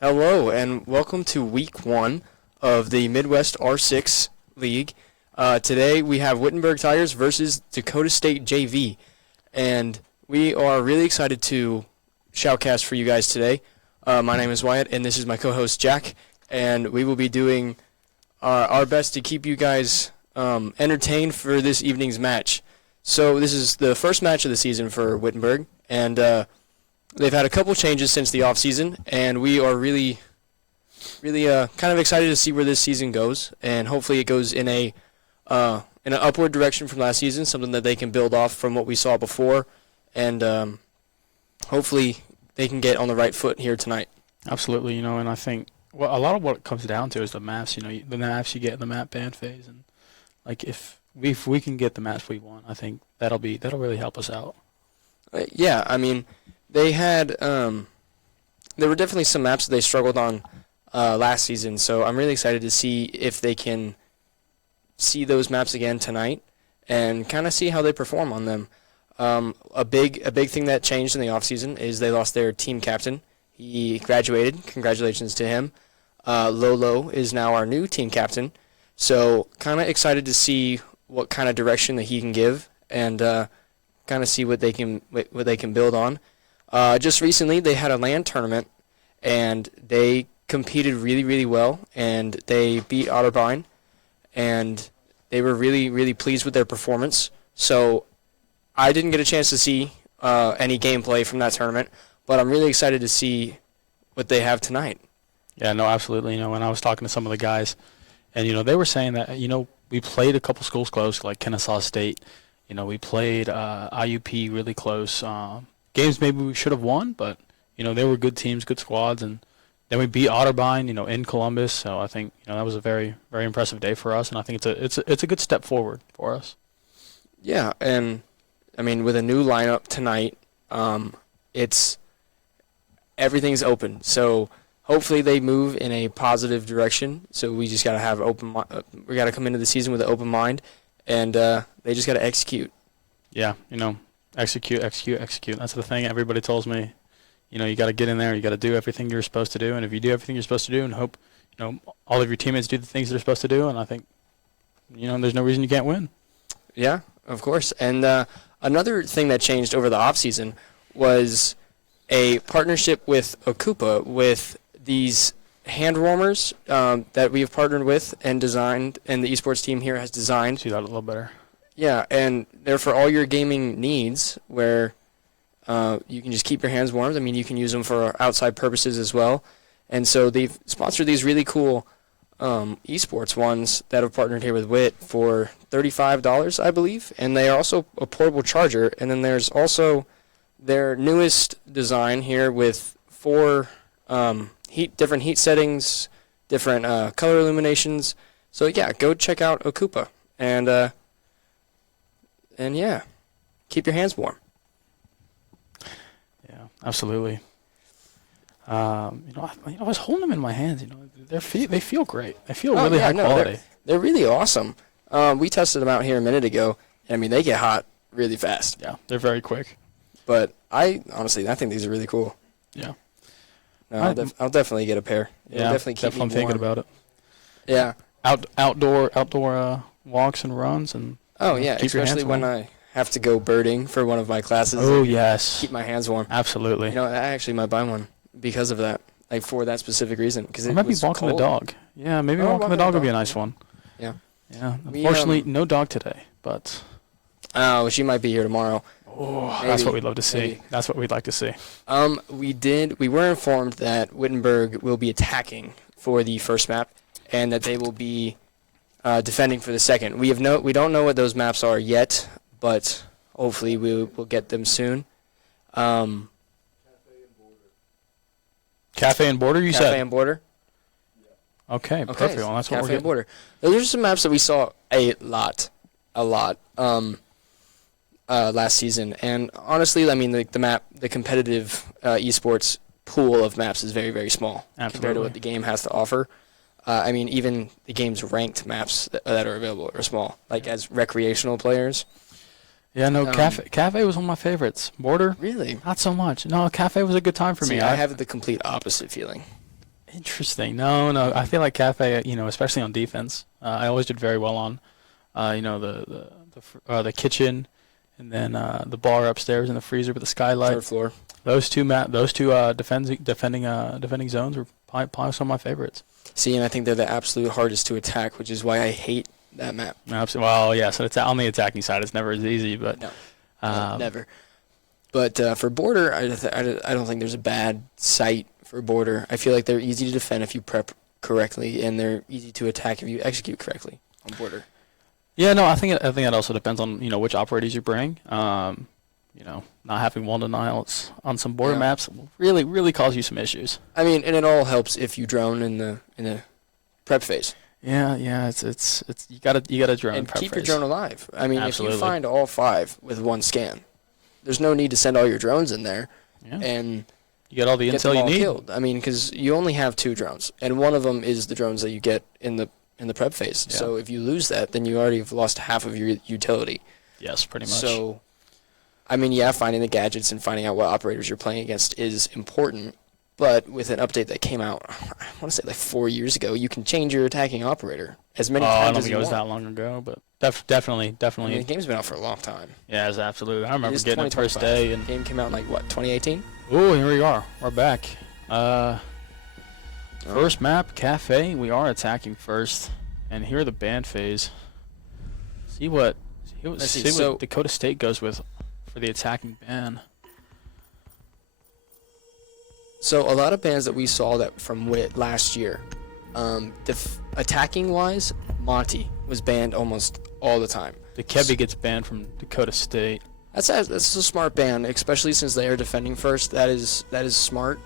Hello, and welcome to week one of the Midwest R6 League. Today we have Wittenberg Tigers versus Dakota State JV, and we are really excited to shoutcast for you guys today. My name is Wyatt, and this is my co-host Jack, and we will be doing our best to keep you guys entertained for this evening's match. So this is the first match of the season for Wittenberg, and they've had a couple changes since the offseason, and we are really kind of excited to see where this season goes, and hopefully it goes in an upward direction from last season, something that they can build off from what we saw before, and hopefully they can get on the right foot here tonight. Absolutely, and I think a lot of what it comes down to is the maps. The maps you get in the map ban phase, and like if we can get the maps we want, I think that'll really help us out. Yeah, I mean, they had there were definitely some maps that they struggled on last season, so I'm really excited to see if they can see those maps again tonight and kind of see how they perform on them. A big thing that changed in the offseason is they lost their team captain. He graduated. Congratulations to him. Lolo is now our new team captain, so kind of excited to see what kind of direction that he can give and kind of see what they can build on. Just recently, they had a LAN tournament, and they competed really, really well, and they beat Otterbein, and they were really, really pleased with their performance. So I didn't get a chance to see any gameplay from that tournament, but I'm really excited to see what they have tonight. Yeah, no, absolutely. When I was talking to some of the guys, and they were saying that we played a couple schools close, like Kennesaw State. We played IUP really close. Games maybe we should have won, but they were good teams, good squads, and then we beat Otterbein, in Columbus. So I think that was a very, very impressive day for us, and I think it's a good step forward for us. Yeah, and I mean with a new lineup tonight, everything's open. So hopefully they move in a positive direction. So we just gotta have we gotta come into the season with an open mind, and they just gotta execute. Yeah, execute. That's the thing everybody tells me. You got to get in there. You got to do everything you're supposed to do. And if you do everything you're supposed to do and hope, all of your teammates do the things they're supposed to do, and I think, there's no reason you can't win. Yeah, of course. And another thing that changed over the offseason was a partnership with Okupa with these hand warmers that we have partnered with and designed, and the esports team here has designed. See that a little better. Yeah, and they're for all your gaming needs, where you can just keep your hands warm. I mean, you can use them for outside purposes as well. And so they've sponsored these really cool esports ones that have partnered here with WIT for $35, I believe. And they are also a portable charger. And then there's also their newest design here with 4 different heat settings, different color illuminations. So yeah, go check out Okupa. And yeah, keep your hands warm. Yeah, absolutely. I was holding them in my hands. They feel great. They feel really high quality. They're really awesome. We tested them out here a minute ago. And, I mean, they get hot really fast. Yeah, they're very quick. But I think these are really cool. Yeah. No, I'll definitely get a pair. Yeah, definitely keep me warm. thinking about it. Yeah. Outdoor walks and runs and. Oh, yeah, especially when I have to go birding for one of my classes. Oh, yes. Keep my hands warm. Absolutely. I actually might buy one because of that, like for that specific reason. Or maybe walking the dog. Yeah, maybe walking the dog would be a nice one. Yeah. Yeah. Unfortunately, no dog today, but. Oh, she might be here tomorrow. Oh, maybe, that's what we'd love to see. Maybe. That's what we'd like to see. We were informed that Wittenberg will be attacking for the first map, and that they will be defending for the second. We don't know what those maps are yet, but hopefully we'll get them soon. Cafe and Border, you said? Cafe and Border. Okay, perfect. Well, that's what we're Cafe getting. and Border. Those are some maps that we saw a lot. Last season, and honestly, I mean, the competitive esports pool of maps is very, very small. Absolutely. Compared to what the game has to offer. I mean, even the game's ranked maps that are available are small, like as recreational players. Yeah, no, Cafe was one of my favorites. Border? Really? Not so much. No, Cafe was a good time for me. I have the complete opposite feeling. Interesting. No, no. I feel like Cafe, especially on defense, I always did very well on, the kitchen, and then the bar upstairs in the freezer with the skylight. Third floor. Those two defending zones were probably some of my favorites. See, and I think they're the absolute hardest to attack, which is why I hate that map. Absolutely. Well, yeah. So it's on the attacking side. It's never as easy, but No, never. But for border, I don't think there's a bad site for border. I feel like they're easy to defend if you prep correctly, and they're easy to attack if you execute correctly on border. Yeah, no, I think it also depends on which operators you bring. Not having wall denials on some border maps will really cause you some issues. I mean, and it all helps if you drone in the prep phase. Yeah, it's you gotta drone And prep keep phase. your drone alive. I mean, Absolutely. if you find all 5 with one scan, there's no need to send all your drones in there Yeah. and You get all the get intel them you all need. killed. I mean, because you only have 2 drones, and one of them is the drones that you get in the prep phase. Yeah. So if you lose that, then you already have lost half of your utility. Yes, pretty much. So, I mean, yeah, finding the gadgets and finding out what operators you're playing against is important. But with an update that came out, I want to say like 4 years ago, you can change your attacking operator as many I times don't as think you it was want. that long ago, but definitely. I mean, the game's been out for a long time. Yeah, it's absolutely. I remember It is getting it first 2025. day, and The game came out in like what, 2018? oh, here we are. We're back. First map, Cafe. We are attacking first, and here the ban phase. See what So- Dakota State goes with for the attacking ban. So a lot of bans that we saw that from WIT last year, attacking wise, Monty was banned almost all the time. The Kebby gets banned from Dakota State. That's a smart ban, especially since they are defending first. That is smart.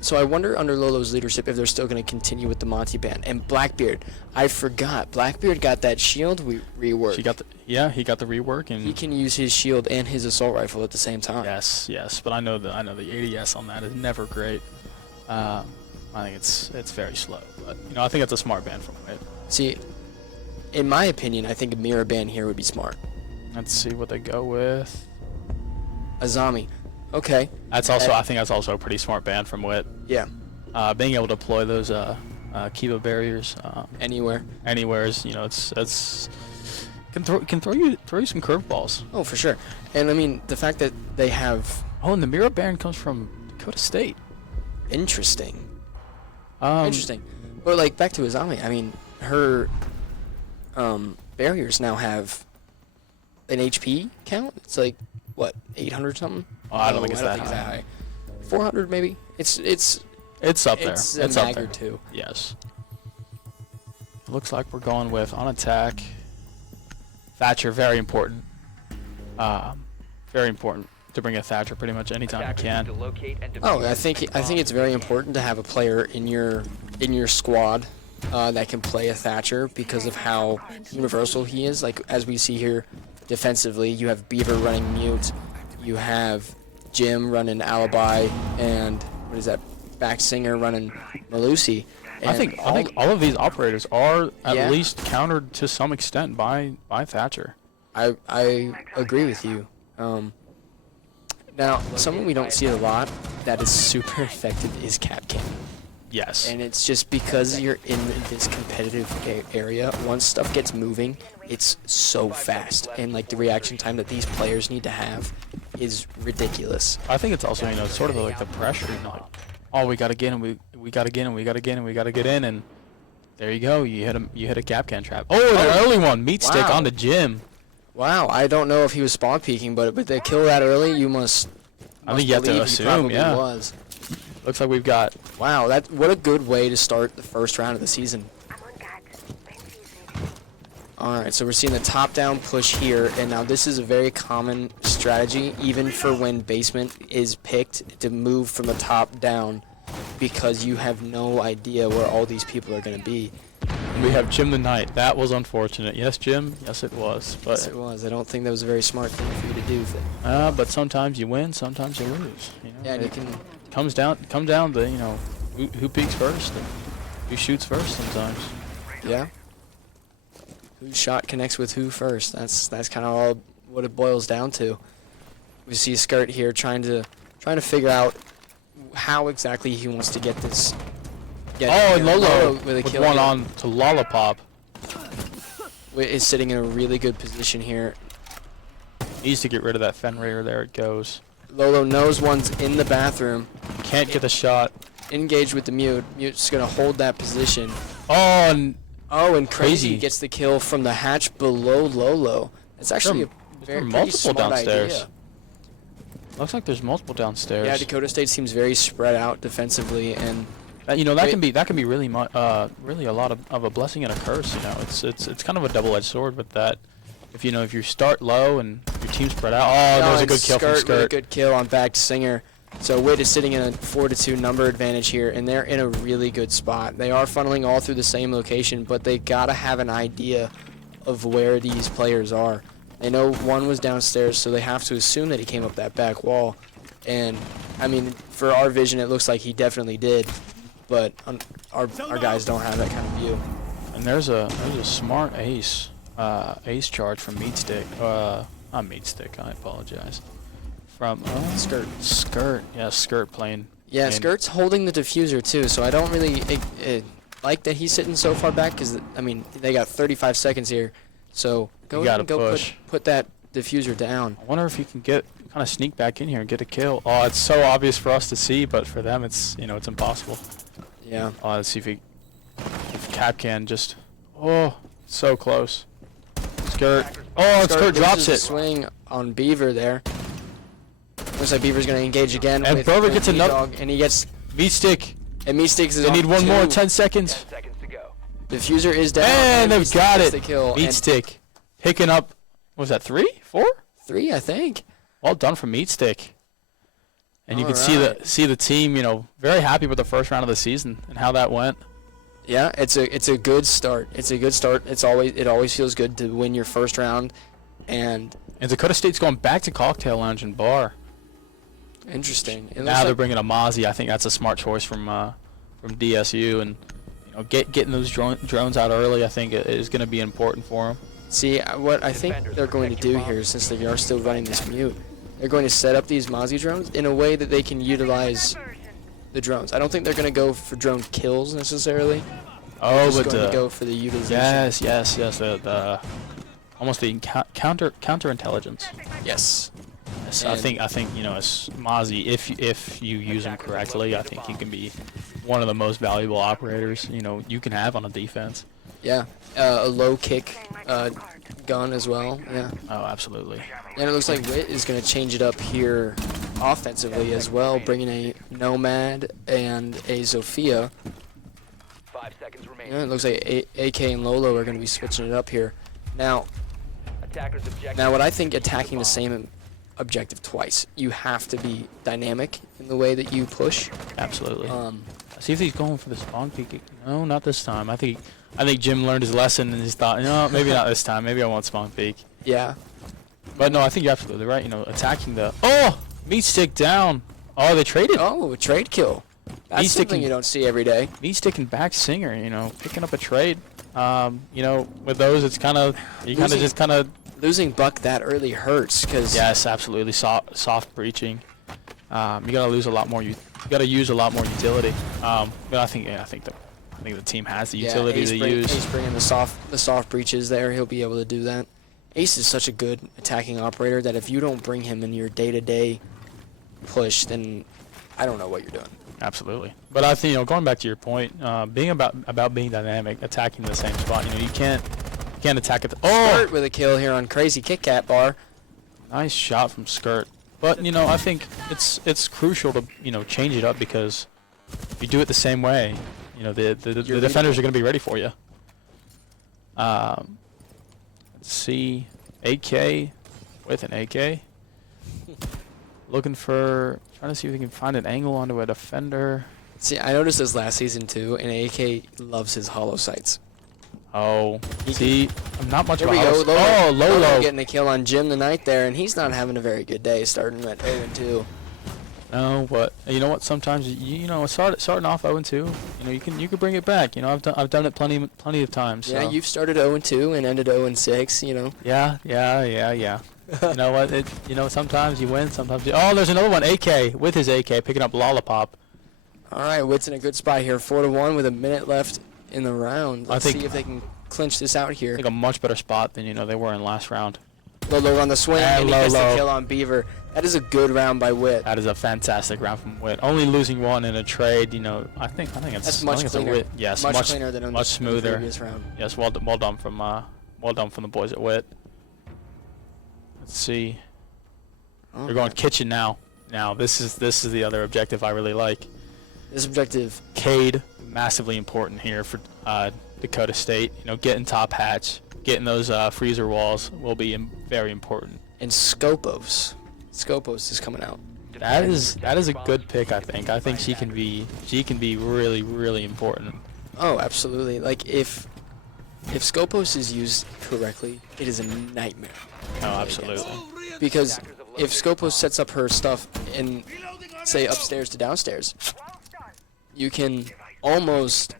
So I wonder under Lolo's leadership if they're still going to continue with the Monty ban. And Blackbeard, I forgot. Blackbeard got that shield rework. He got the rework, and He can use his shield and his assault rifle at the same time. yes. But I know the ADS on that is never great. I think it's very slow, but I think it's a smart ban from Wit. See, in my opinion, I think a mirror ban here would be smart. Let's see what they go with. Azami. Okay. I think that's also a pretty smart ban from Wit. Yeah. Being able to deploy those Kiva barriers Anywhere. anywhere is it's can throw you some curveballs. Oh, for sure. And I mean, the fact that they have Oh, and the mirror ban comes from Dakota State. interesting. Um, Interesting. But like back to Azami, I mean, her barriers now have an HP count. It's like what, 800 something? Oh, I don't think it's that high. 400 maybe. It's up there. It's It's a up mag there. or two. Yes. It looks like we're going with on attack. Thatcher, very important. Very important to bring a Thatcher pretty much anytime you can. Oh, I think it's very important to have a player in your squad that can play a Thatcher because of how universal he is. Like as we see here, defensively, you have Beaver running mute, you have Jim running alibi, and what is that? Back Singer running Malusi. I think all of these operators are at Yeah. least countered to some extent by Thatcher. I agree with you. Now, someone we don't see a lot that is super effective is Capcan. Yes. And it's just because you're in this competitive area, once stuff gets moving, it's so fast. And like the reaction time that these players need to have is ridiculous. I think it's also sort of like the pressure. Like, oh, we gotta get in, we gotta get in, we gotta get in, we gotta get in, and there you go. You hit a Capcan trap. Oh, the early one, meat stick Wow. on the Jim. Wow, I don't know if he was spawn peeking, but they kill that early, you must. I think you have to believe he assume, probably yeah. was. Looks like we've got. Wow, what a good way to start the first round of the season. Alright, so we're seeing the top-down push here, and now this is a very common strategy, even for when basement is picked, to move from the top down, because you have no idea where all these people are going to be. We have Jim the Knight. That was unfortunate. Yes, Jim. Yes, it was. Yes, But it was. I don't think that was a very smart thing for you to do. but sometimes you win, sometimes you lose. Yeah, and you It can. comes down to who peaks first and who shoots first sometimes. Yeah. Whose shot connects with who first? That's kind of all what it boils down to. We see Skirt here trying to figure out how exactly he wants to get this. And Lolo with a with kill one here. on to Lollipop. Is sitting in a really good position here. Needs to get rid of that Fenrir. There it goes. Lolo knows one's in the bathroom. Can't get the shot. Engaged with the Mute. Mute's going to hold that position. Oh, and And Crazy. Crazy gets the kill from the hatch below Lolo. It's actually a very pretty multiple smart downstairs. idea. looks like there's multiple downstairs. Yeah, Dakota State seems very spread out defensively, and that can be really really a lot of a blessing and a curse. It's kind of a double-edged sword with that. If you start low and your team's spread out. Oh, there's a good kill from Skirt. Really good kill on back Singer. So Wit is sitting in a 4-2 number advantage here, and they're in a really good spot. They are funneling all through the same location, but they gotta have an idea of where these players are. They know one was downstairs, so they have to assume that he came up that back wall. And I mean, for our vision, it looks like he definitely did, but our guys don't have that kind of view. And there's a smart ace charge from Meatstick. Not Meatstick. I apologize. From Skirt. Yeah, Skirt playing. Yeah, Skirt's holding the diffuser too, so I don't really like that he's sitting so far back, because I mean they got 35 seconds here, so go put that diffuser down. I wonder if he can kind of sneak back in here and get a kill. Oh, it's so obvious for us to see, but for them it's it's impossible. Yeah. Let's see if Cap can just. Oh, so close. Skirt. Oh, Skirt drops loses it. the swing on Beaver there. Looks like Beaver's going to engage again. And Beaver gets another. And he gets. Meatstick. And Meatstick is They on need one 2. more. 10 seconds. Diffuser is down. And they've got gets it. The kill. Meatstick picking up. What was that 3, 4? 3, I think. Well done from Meatstick. And you can Alright. see the team, very happy with the first round of the season and how that went. Yeah, it's a good start. It's a good start. It always feels good to win your first round, and Dakota State's going back to Cocktail Lounge and Bar. interesting. It Now looks they're like, bringing a Mozzie. I think that's a smart choice from DSU, and getting those drones out early. I think is going to be important for them. see what I think they're going to do here, since they are still running this Mute. They're going to set up these Mozzie drones in a way that they can utilize the drones. I don't think they're going to go for drone kills necessarily. Oh, They're just but going to go for the utilization. yes. The almost the counter intelligence. Yes. Yes, I think as Mozzie, if you use him correctly, I think he can be one of the most valuable operators you can have on a defense. Yeah. A low kick gun as well. Yeah. Oh, absolutely. And it looks like Wit is going to change it up here offensively as well, bringing a Nomad and a Zofia. 5 seconds remaining. Yeah, it looks like AK and Lolo are going to be switching it up here. Now, Attackers objective. what I think attacking the same objective twice, you have to be dynamic in the way that you push. Absolutely. See if he's going for the spawn peek. No, not this time. I think Jim learned his lesson and he's thought, maybe not this time. Maybe I won't spawn peek. Yeah. But no, I think you're absolutely right. Attacking the Meatstick down. Oh, they traded. Oh, a trade kill. That's Meatstick something and- you don't see every day. Meatstick and back Singer. Picking up a trade. With those, it's kind of Losing Buck that early hurts, because yes, absolutely soft breaching. You gotta lose a lot more. You gotta use a lot more utility. But I think the team has the utility to use. Ace bringing the soft breaches there. He'll be able to do that. Ace is such a good attacking operator that if you don't bring him in your day-to-day push, then I don't know what you're doing. Absolutely. But I think going back to your point, being about being dynamic, attacking the same spot. You can't attack at the Skirt with a kill here on Crazy Kit Kat Bar. Nice shot from Skirt. But I think it's crucial to change it up, because if you do it the same way, the defenders are going to be ready for you. Let's see, AK with an AK. Trying to see if we can find an angle onto a defender. See, I noticed this last season too, and AK loves his hollow sights. Oh, see, I'm not much There of a we go. house. Lolo. Getting a kill on Jim tonight there, and he's not having a very good day, starting at 0-2. No, but you know what? Sometimes starting off 0-2, you can bring it back. I've done it plenty of times. Yeah, So. you've started 0-2 and ended 0-6. Yeah. You know what? Sometimes you win, sometimes you... Oh, there's another one. AK with his AK picking up Lollipop. All right, Witt's in a good spot here. 4-1 with a minute left in the round. Let's see if they can clinch this out here. I think a much better spot than they were in last round. Lolo on the swing, and he gets the kill on Beaver. That is a good round by Witt. That is a fantastic round from Witt. Only losing one in a trade, I think it's that's much cleaner. Witt. Yes, much cleaner than much smoother. The previous round. Yes, well done from the boys at Witt. Let's see. They're going kitchen now. Now this is the other objective I really like. This objective, Cade, massively important here for Dakota State. Getting top hatch, getting those freezer walls will be very important. And Scopos is coming out. That is a good pick. I think she can be really, really important. Oh, absolutely. Like if Scopos is used correctly, it is a nightmare. Oh, absolutely. Because if Scopos sets up her stuff in, say, upstairs to downstairs, you can almost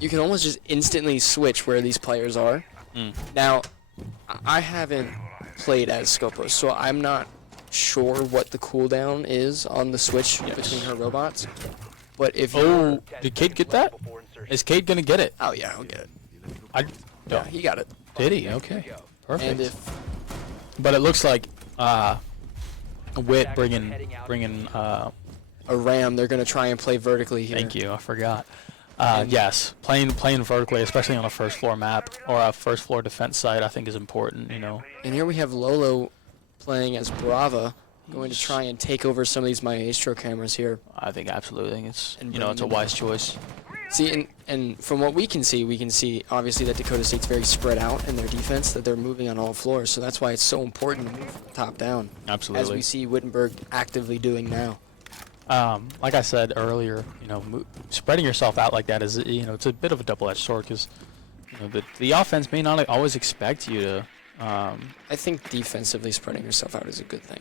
just instantly switch where these players are. Now, I haven't played as Scopos, so I'm not sure what the cooldown is on the switch between her robots. But if did Cade get that? Is Cade gonna get it? Oh yeah, he'll get it. Yeah, he got it. Did he? Okay, perfect. And but it looks like Witt bringing a ram, they're gonna try and play vertically here. Thank you, I forgot. Yes, playing vertically, especially on a first floor map or a first floor defense site, I think is important. And here we have Lolo playing as Brava, going to try and take over some of these Maestro cameras here. I think absolutely, it's a wise choice. See, and from what we can see obviously that Dakota State's very spread out in their defense, that they're moving on all floors. So that's why it's so important to move top down. Absolutely. As we see Wittenberg actively doing now. Like I said earlier, spreading yourself out like that is, it's a bit of a double-edged sword because, the offense may not always expect you to. I think defensively spreading yourself out is a good thing.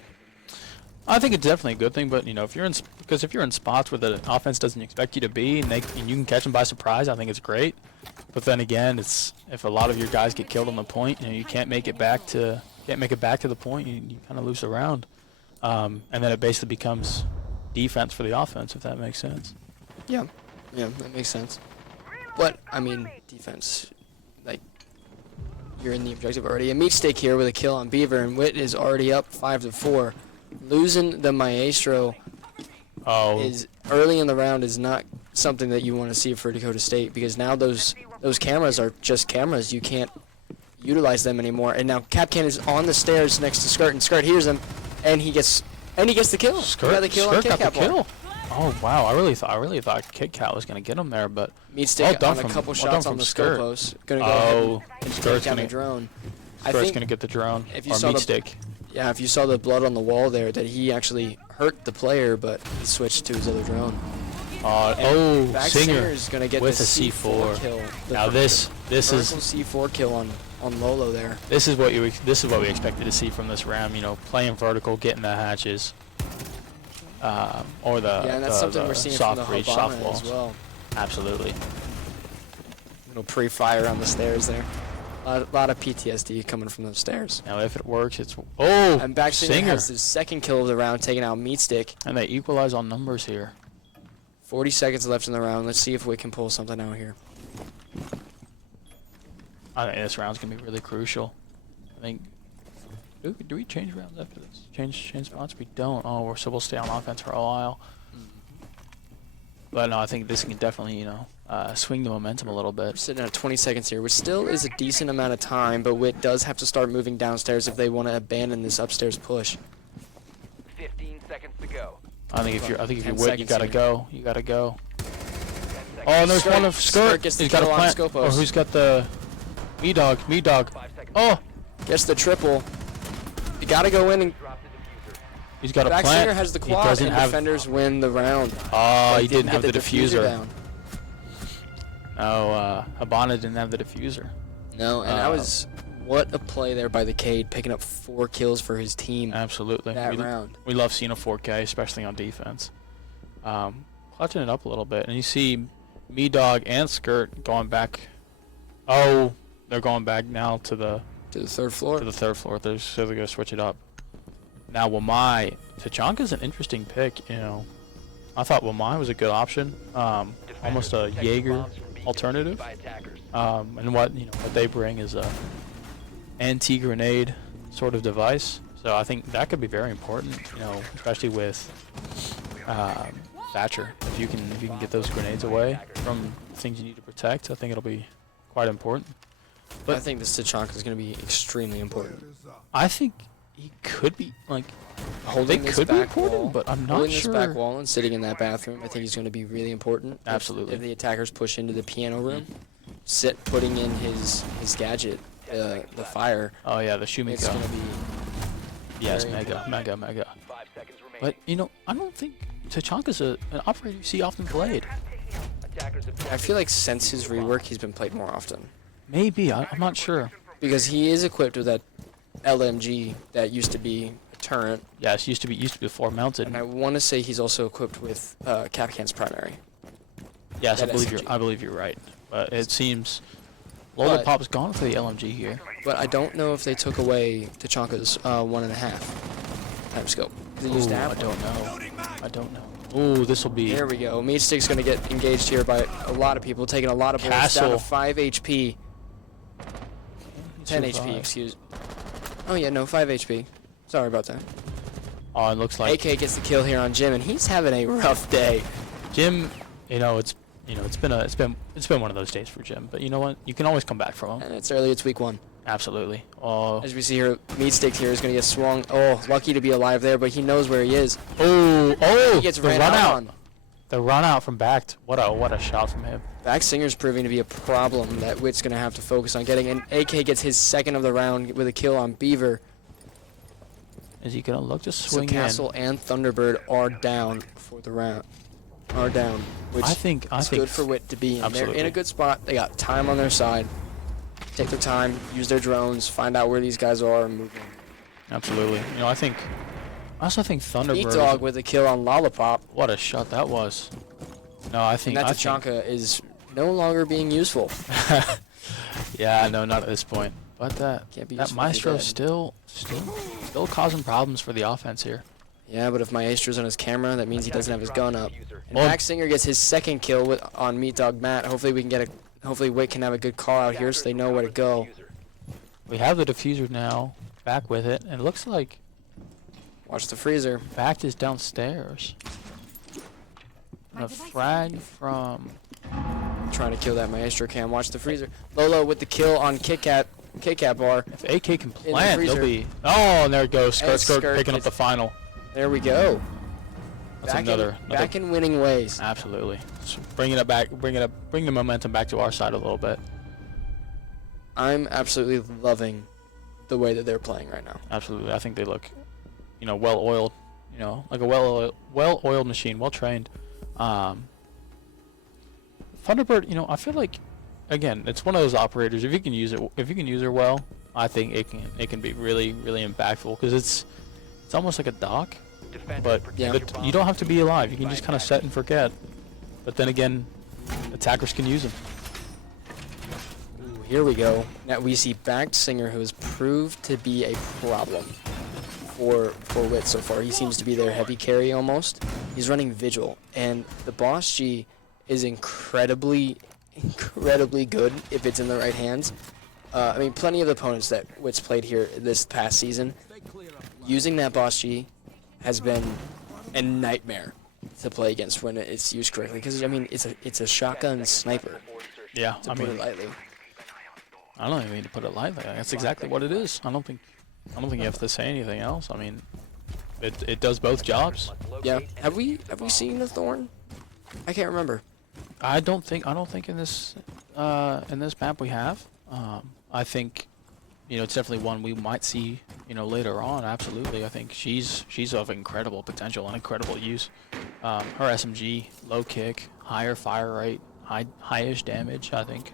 I think it's definitely a good thing, but if you're in spots where the offense doesn't expect you to be, and you can catch them by surprise, I think it's great. But then again, if a lot of your guys get killed on the point, you can't make it back to the point, you kind of lose the round, and then it basically becomes defense for the offense, if that makes sense. Yeah, that makes sense. But I mean, defense, like you're in the objective already. A meat stick here with a kill on Beaver, and Witt is already up 5-4. Losing the Maestro is early in the round is not something that you want to see for Dakota State, because now those cameras are just cameras. You can't utilize them anymore. And now Capcan is on the stairs next to Skirt, and Skirt hears him, and he gets the kill. Skirt got the kill. Oh wow! I really thought Kit Kat was gonna get him there, but meat stick on a couple shots on the Scopos. Gonna go ahead and take down the drone. Skurt's gonna get the drone. If you saw if you saw the blood on the wall there, that he actually hurt the player, but he switched to his other drone. Singer is gonna get with the a C4 kill. Now this is C4 kill on Lolo there. This is what we expected to see from this round. Playing vertical, getting the hatches, or and that's something we're seeing soft from the breach, Habana soft walls. as well. Absolutely. Little pre-fire on the stairs there. A lot of PTSD coming from those stairs. Now if it works, it's and Singer has his second kill of the round, taking out Meat Stick. And they equalize on numbers here. 40 seconds left in the round. Let's see if we can pull something out here. I think this round's gonna be really crucial. I think. Do we change rounds after this? Change spots? We don't. We'll stay on offense for a while. But no, I think this can definitely, swing the momentum a little bit. We're sitting at 20 seconds here, which still is a decent amount of time, but Witt does have to start moving downstairs if they want to abandon this upstairs push. 15 seconds to go. I think if you're Witt, you gotta here. go. You gotta go. Oh, and there's one of Skirt. Gets the He's got a kill on plant. Scopos. Or who's got the Me Dog? Oh, Gets the triple. You gotta go in and Drop the diffuser. he's got a plant. Singer has the He quad, doesn't and have. defenders win the round. Oh, he didn't have get the diffuser. down. No, Habana didn't have the diffuser. No, and that was what a play there by the Cade, picking up 4 kills for his team Absolutely. that round. We love seeing a 4K, especially on defense. Clutching it up a little bit, and you see Me Dog and Skirt going back. Oh, they're going back now to the To the third floor. to the third floor. So they're gonna switch it up. Now Wamai, Tachanka's an interesting pick. You know, I thought Wamai was a good option. Almost a Jaeger alternative. And what they bring is a anti-grenade sort of device. So I think that could be very important. You know, especially with Thatcher. If you can get those grenades away from things you need to protect, I think it'll be quite important. But I think this Tachanka is going to be extremely important. I think he could be like Holding they this could be back important, wall, but I'm not holding sure. this back wall and sitting in that bathroom, I think he's going to be really important. Absolutely. If the attackers push into the piano room, putting in his gadget, the fire. Oh yeah, the It's Shumiko. going to be. Yes, very mega. 5 seconds remaining. But you know, I don't think Tachanka's an operator you see often played. Attackers have I feel like since his rework, he's been played more often Maybe I'm not sure. because he is equipped with that LMG that used to be a turret, Yeah, it used to be floor mounted. and I want to say he's also equipped with Kapkan's primary. Yes, that SMG. I believe you're right. But it seems But- Lollipop's gone for the LMG here. But I don't know if they took away Tachanka's 1.5 time scope. They used to Ooh, have I one. don't know. Ooh, this will be There we go. Meat Stick's going to get engaged here by a lot of people, taking a lot of bullets down to Castle. 5 HP. 10 HP, survive. excuse. Oh yeah, no, 5 HP. Sorry about that. Oh, it looks like AK gets the kill here on Jim, and he's having a rough day. Jim. It's been one of those days for Jim. But you know what? You can always come back from him. And it's early, it's week 1. Absolutely. Oh, As we see here, Meat Stick here is going to get swung. Oh, lucky to be alive there, but he knows where he is. oh! He gets the ran run out out. on. The run out from Backed. What a shot from him. Back Singer's proving to be a problem that Witt's going to have to focus on getting. And AK gets his second of the round with a kill on Beaver. Is he gonna look to So swing Castle and Thunderbird are down for the round. Are down, which I think is good for Witt to be in. They're Absolutely. in a good spot. They got time on their side. Take their time, use their drones, find out where these guys are, and move in. Absolutely. You know, I also think Thunderbird. Meat Dog with a kill on Lollipop. What a shot that was. No, I And think. that I think Tachanka is no longer being useful. yeah, no, not at this point. But Can't be that useful if you're Maestro's dead. still causing problems for the offense here. Yeah, but if Maestro's on his camera, that means he doesn't have his gun up. And Well- Back Singer gets his second kill on Meat Dog Matt. Hopefully we can get a. Hopefully Witt can have a good call out here so they know where to go. We have the diffuser now, back with it, and it looks like Watch the freezer. Backed is downstairs. And a frag from. Trying to kill that Maestro cam. Watch the freezer. Lolo with the kill on Kit Kat bar. If AK can plant, they'll freezer. be. Oh, and there it goes. And Skirt Skirt picking up gets- the final. There we go. That's back another. back in winning ways. Absolutely. So bringing it back, bring the momentum back to our side a little bit. I'm absolutely loving the way that they're playing right now. Absolutely. I think they look, well oiled. Like a well-oiled machine, well trained. Thunderbird, I feel like, again, it's one of those operators. If you can use her well, I think it can be really, really impactful because it's almost like a dock, but Yeah. you don't have to be alive. You can just kind of set and forget. But then again, attackers can use them. Ooh, here we go. Now we see Backed Singer, who has proved to be a problem for Witt so far. He seems to be their heavy carry almost. He's running Vigil, and the Boss G is incredibly good if it's in the right hands. I mean, plenty of opponents that Witt's played here this past season, using that Boss G has been a nightmare to play against when it's used correctly. Because I mean, it's a shotgun sniper. Yeah, To put it lightly. I don't even mean to put it lightly. That's exactly what it is. I don't think you have to say anything else. I mean, it does both jobs. Yeah. Have we seen the Thorn? I can't remember. I don't think in this map we have. I think it's definitely one we might see later on. Absolutely, I think she's of incredible potential and incredible use. Her SMG, low kick, higher fire rate, highish damage. I think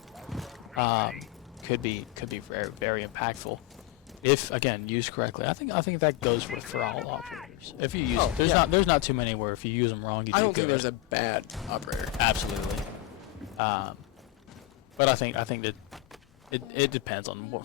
could be very, very impactful if again used correctly. I think that goes for all operators. If you use there's not too many where if you use them wrong you do I don't good. think there's a bad operator. Absolutely. But I think that It depends on what.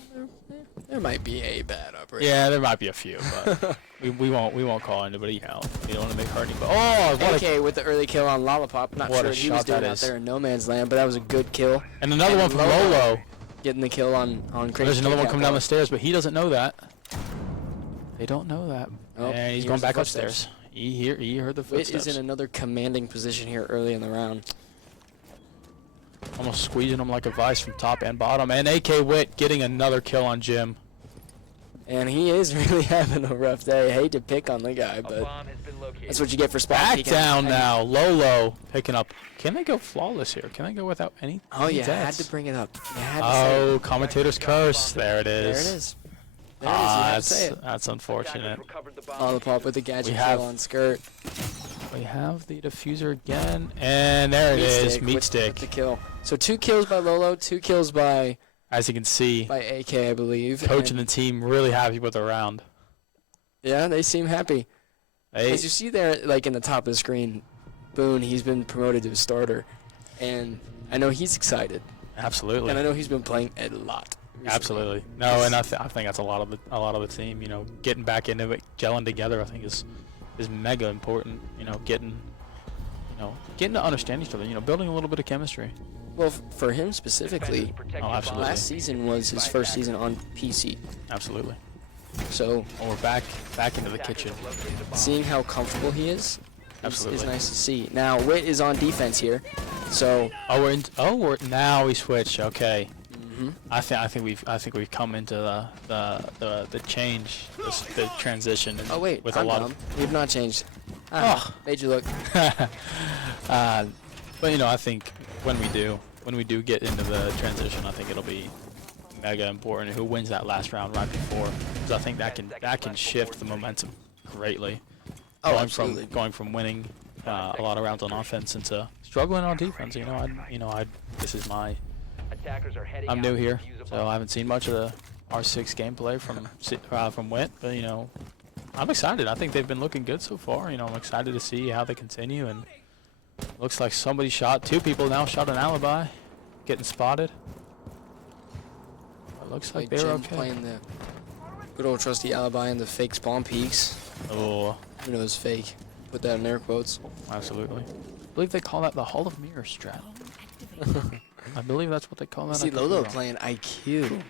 There might be a bad operator. Yeah, there might be a few, but we won't call anybody out. We don't want to make hurt anybody. Oh, what a, AK with the early kill on Lollipop. Not What sure a what he was shot that doing out is. there in no man's land, but that was a good kill. and another one from Lolo. Getting the kill on Crazy. There's another one Kit Kat coming down Bar. the stairs, but he doesn't know that. They don't know that. Oh, and he's he going hears the back footsteps. upstairs. He heard the Wit footsteps. is in another commanding position here early in the round. Almost squeezing him like a vice from top and bottom. And AK Wit getting another kill on Jim. And he is really having a rough day. I hate to pick on the guy, A but bomb has been located. that's what you get for spot Back peeking. down And- now. Lolo picking up. Can they go flawless here? Can they go without any? Oh, you had deaths? to bring it up. You had to say Oh, it. commentator's curse. There it There it is. is. There it is. You had to say it. That's unfortunate. Attackers recovered the bomb. Lollipop with the gadget We have- kill on Skirt. We have the diffuser again, and there it is. Meat with stick. the kill. So 2 kills by Lolo, 2 kills by As you can see, AK, I believe. coach and and the team really happy with the round. yeah, they seem happy. They, As you see there, like in the top of the screen, Boone, he's been promoted to a starter, and I know he's excited, absolutely. and I know he's been playing a lot. recently. Absolutely. No, and I think that's a lot of the team. You know, getting back into it, gelling together. I think is mega important. You know, getting to understand each other. You know, building a little bit of chemistry. Well, for him specifically, Defenders protect Oh, the absolutely. bomb. last season was his first season on PC. Absolutely. So Well, we're back into the Attackers kitchen. have located the bomb. seeing how comfortable he is Absolutely. nice to see. Now Wit is on defense here, so We're now we switch. Okay. mhm. I think we've come into the change, the transition. Oh wait, with I'm a lot dumb. We've not changed. Ah, made you look. But you know, I think when we do get into the transition, I think it'll be mega important who wins that last round right before, because I think that can shift the momentum greatly. Oh, going absolutely. going from winning a lot of rounds on offense into struggling on defense. This is my Attackers are heading I'm out new to here, defuse a so bomb. I haven't seen much of the R6 gameplay from Wit, but you know, I'm excited. I think they've been looking good so far. You know, I'm excited to see how they continue, and looks like somebody shot 2 people now shot an alibi, getting spotted. It looks like they're Jim okay. playing the good old trusty alibi and the fake spawn peaks. Oh, Who knows fake? Put that in air quotes. absolutely. I believe they call that the Hall of Mirrors strat. I believe that's what they call that. I See could be Lolo wrong. playing IQ.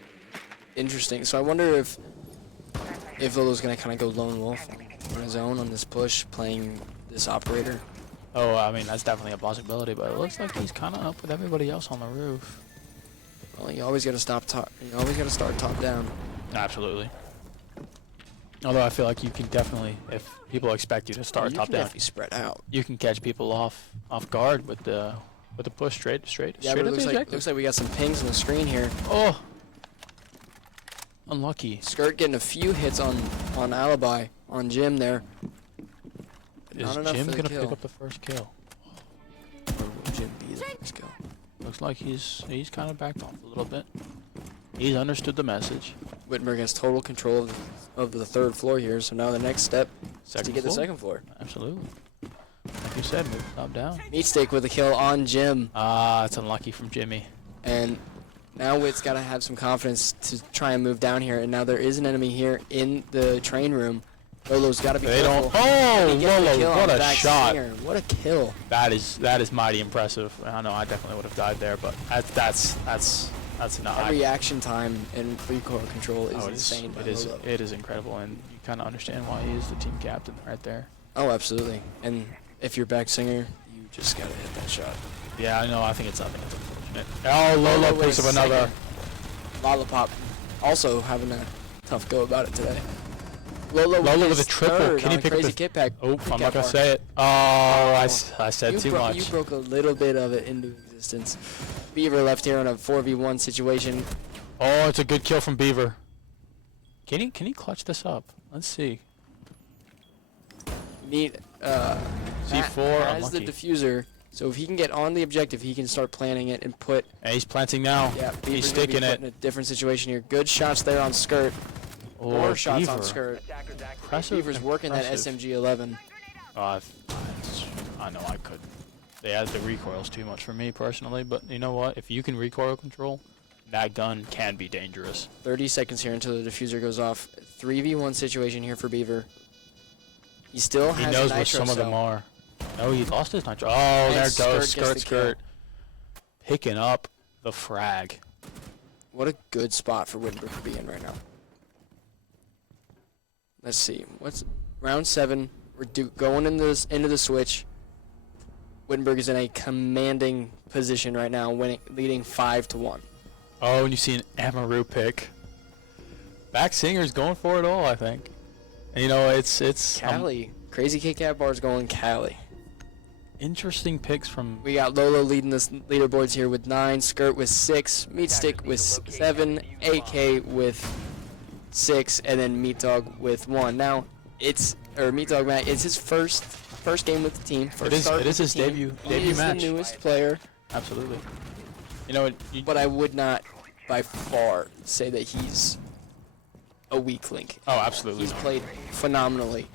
Interesting. So I wonder if Lolo's gonna kind of go lone wolf on his own on this push, playing this operator. Oh, I mean that's definitely a possibility, but it looks like he's kind of up with everybody else on the roof. Well, you always gotta stop top. You always gotta start top down. Absolutely. Although I feel like you can definitely, if people expect you to start you top can down, definitely spread out. you can catch people off guard with the push straight Yeah, straight but at it the looks objective. like we got some pings on the screen here. Oh, unlucky. Skirt getting a few hits on alibi on Jim there. But Is not enough Jim for the gonna kill. pick up the first kill? Or will Jim be the first kill? Looks like he's kind of backed off a little bit. He's understood the message. Wittenberg has total control of the 3rd floor here, so now the next step is to get the floor? 2nd floor. Absolutely. Like you said, move top down. Meat Steak with a kill on Jim, Ah, it's unlucky from Jimmy. and now Wit's got to have some confidence to try and move down here, and now there is an enemy here in the train room. Lolo's got to be They careful. don't. Oh, He gets the kill Lolo! on What the a back shot! stinger. What a kill! That is mighty impressive. I know I definitely would have died there, but that's not. That reaction time and recoil control is Oh, it is, insane by it is, Lolo. it is incredible, and you kind of understand why he is the team captain right there. Oh, absolutely. And if you're back singer, you just got to hit that shot. Yeah, I know. I think it's unfortunate. Oh, Lolo with picks a up another. second. Lollipop also having a tough go about it today. Lolo with with his a triple. third Can he on pick up Crazy the? Kit Pack. Oh, Kit I'm Kat not gonna bar. say it. Oh, I said You too You much. broke a little bit of it into existence. Beaver left here in a 4v1 situation. Oh, it's a good kill from Beaver. Can he clutch this up? Let's see. Matt C4, has the unlucky. diffuser, so if he can get on the objective, he can start planning it and put. And he's planting now. Yeah, he's Beaver's gonna be sticking put it. in a different situation here. Good shots there on Skirt. Oh, More shots Beaver. on Skirt. Attackers activate. Impressive. Beaver's working that impressive. SMG-11. I know I could. They added the recoils too much for me personally, but you know what? If you can recoil control, that gun can be dangerous. 30 seconds here until the diffuser goes off. 3v1 situation here for Beaver. He still has He knows a where nitro some of them cell. are. No, he lost his nitro. Oh, there it goes. Skirt. Picking up the frag. What a good spot for Wittenberg to be in right now. Let's see. What's round 7? We're going into the switch. Wittenberg is in a commanding position right now, leading 5-1. Oh, and you see an Amaru pick. Back Singer's going for it all, I think. And you know, it's Cali. Crazy Kit Kat bars going Cali. interesting picks from. We got Lolo leading this leaderboards here with 9, Skirt with 6, Meat Stick with 7, AK with 6, and then Meat Dog with 1. Now, Meat Dog Matt, it's his first game with the team. It is his debut He is match. the newest player, Absolutely. You know, but I would not by far say that he's a weak link. oh, absolutely. He's not. played phenomenally,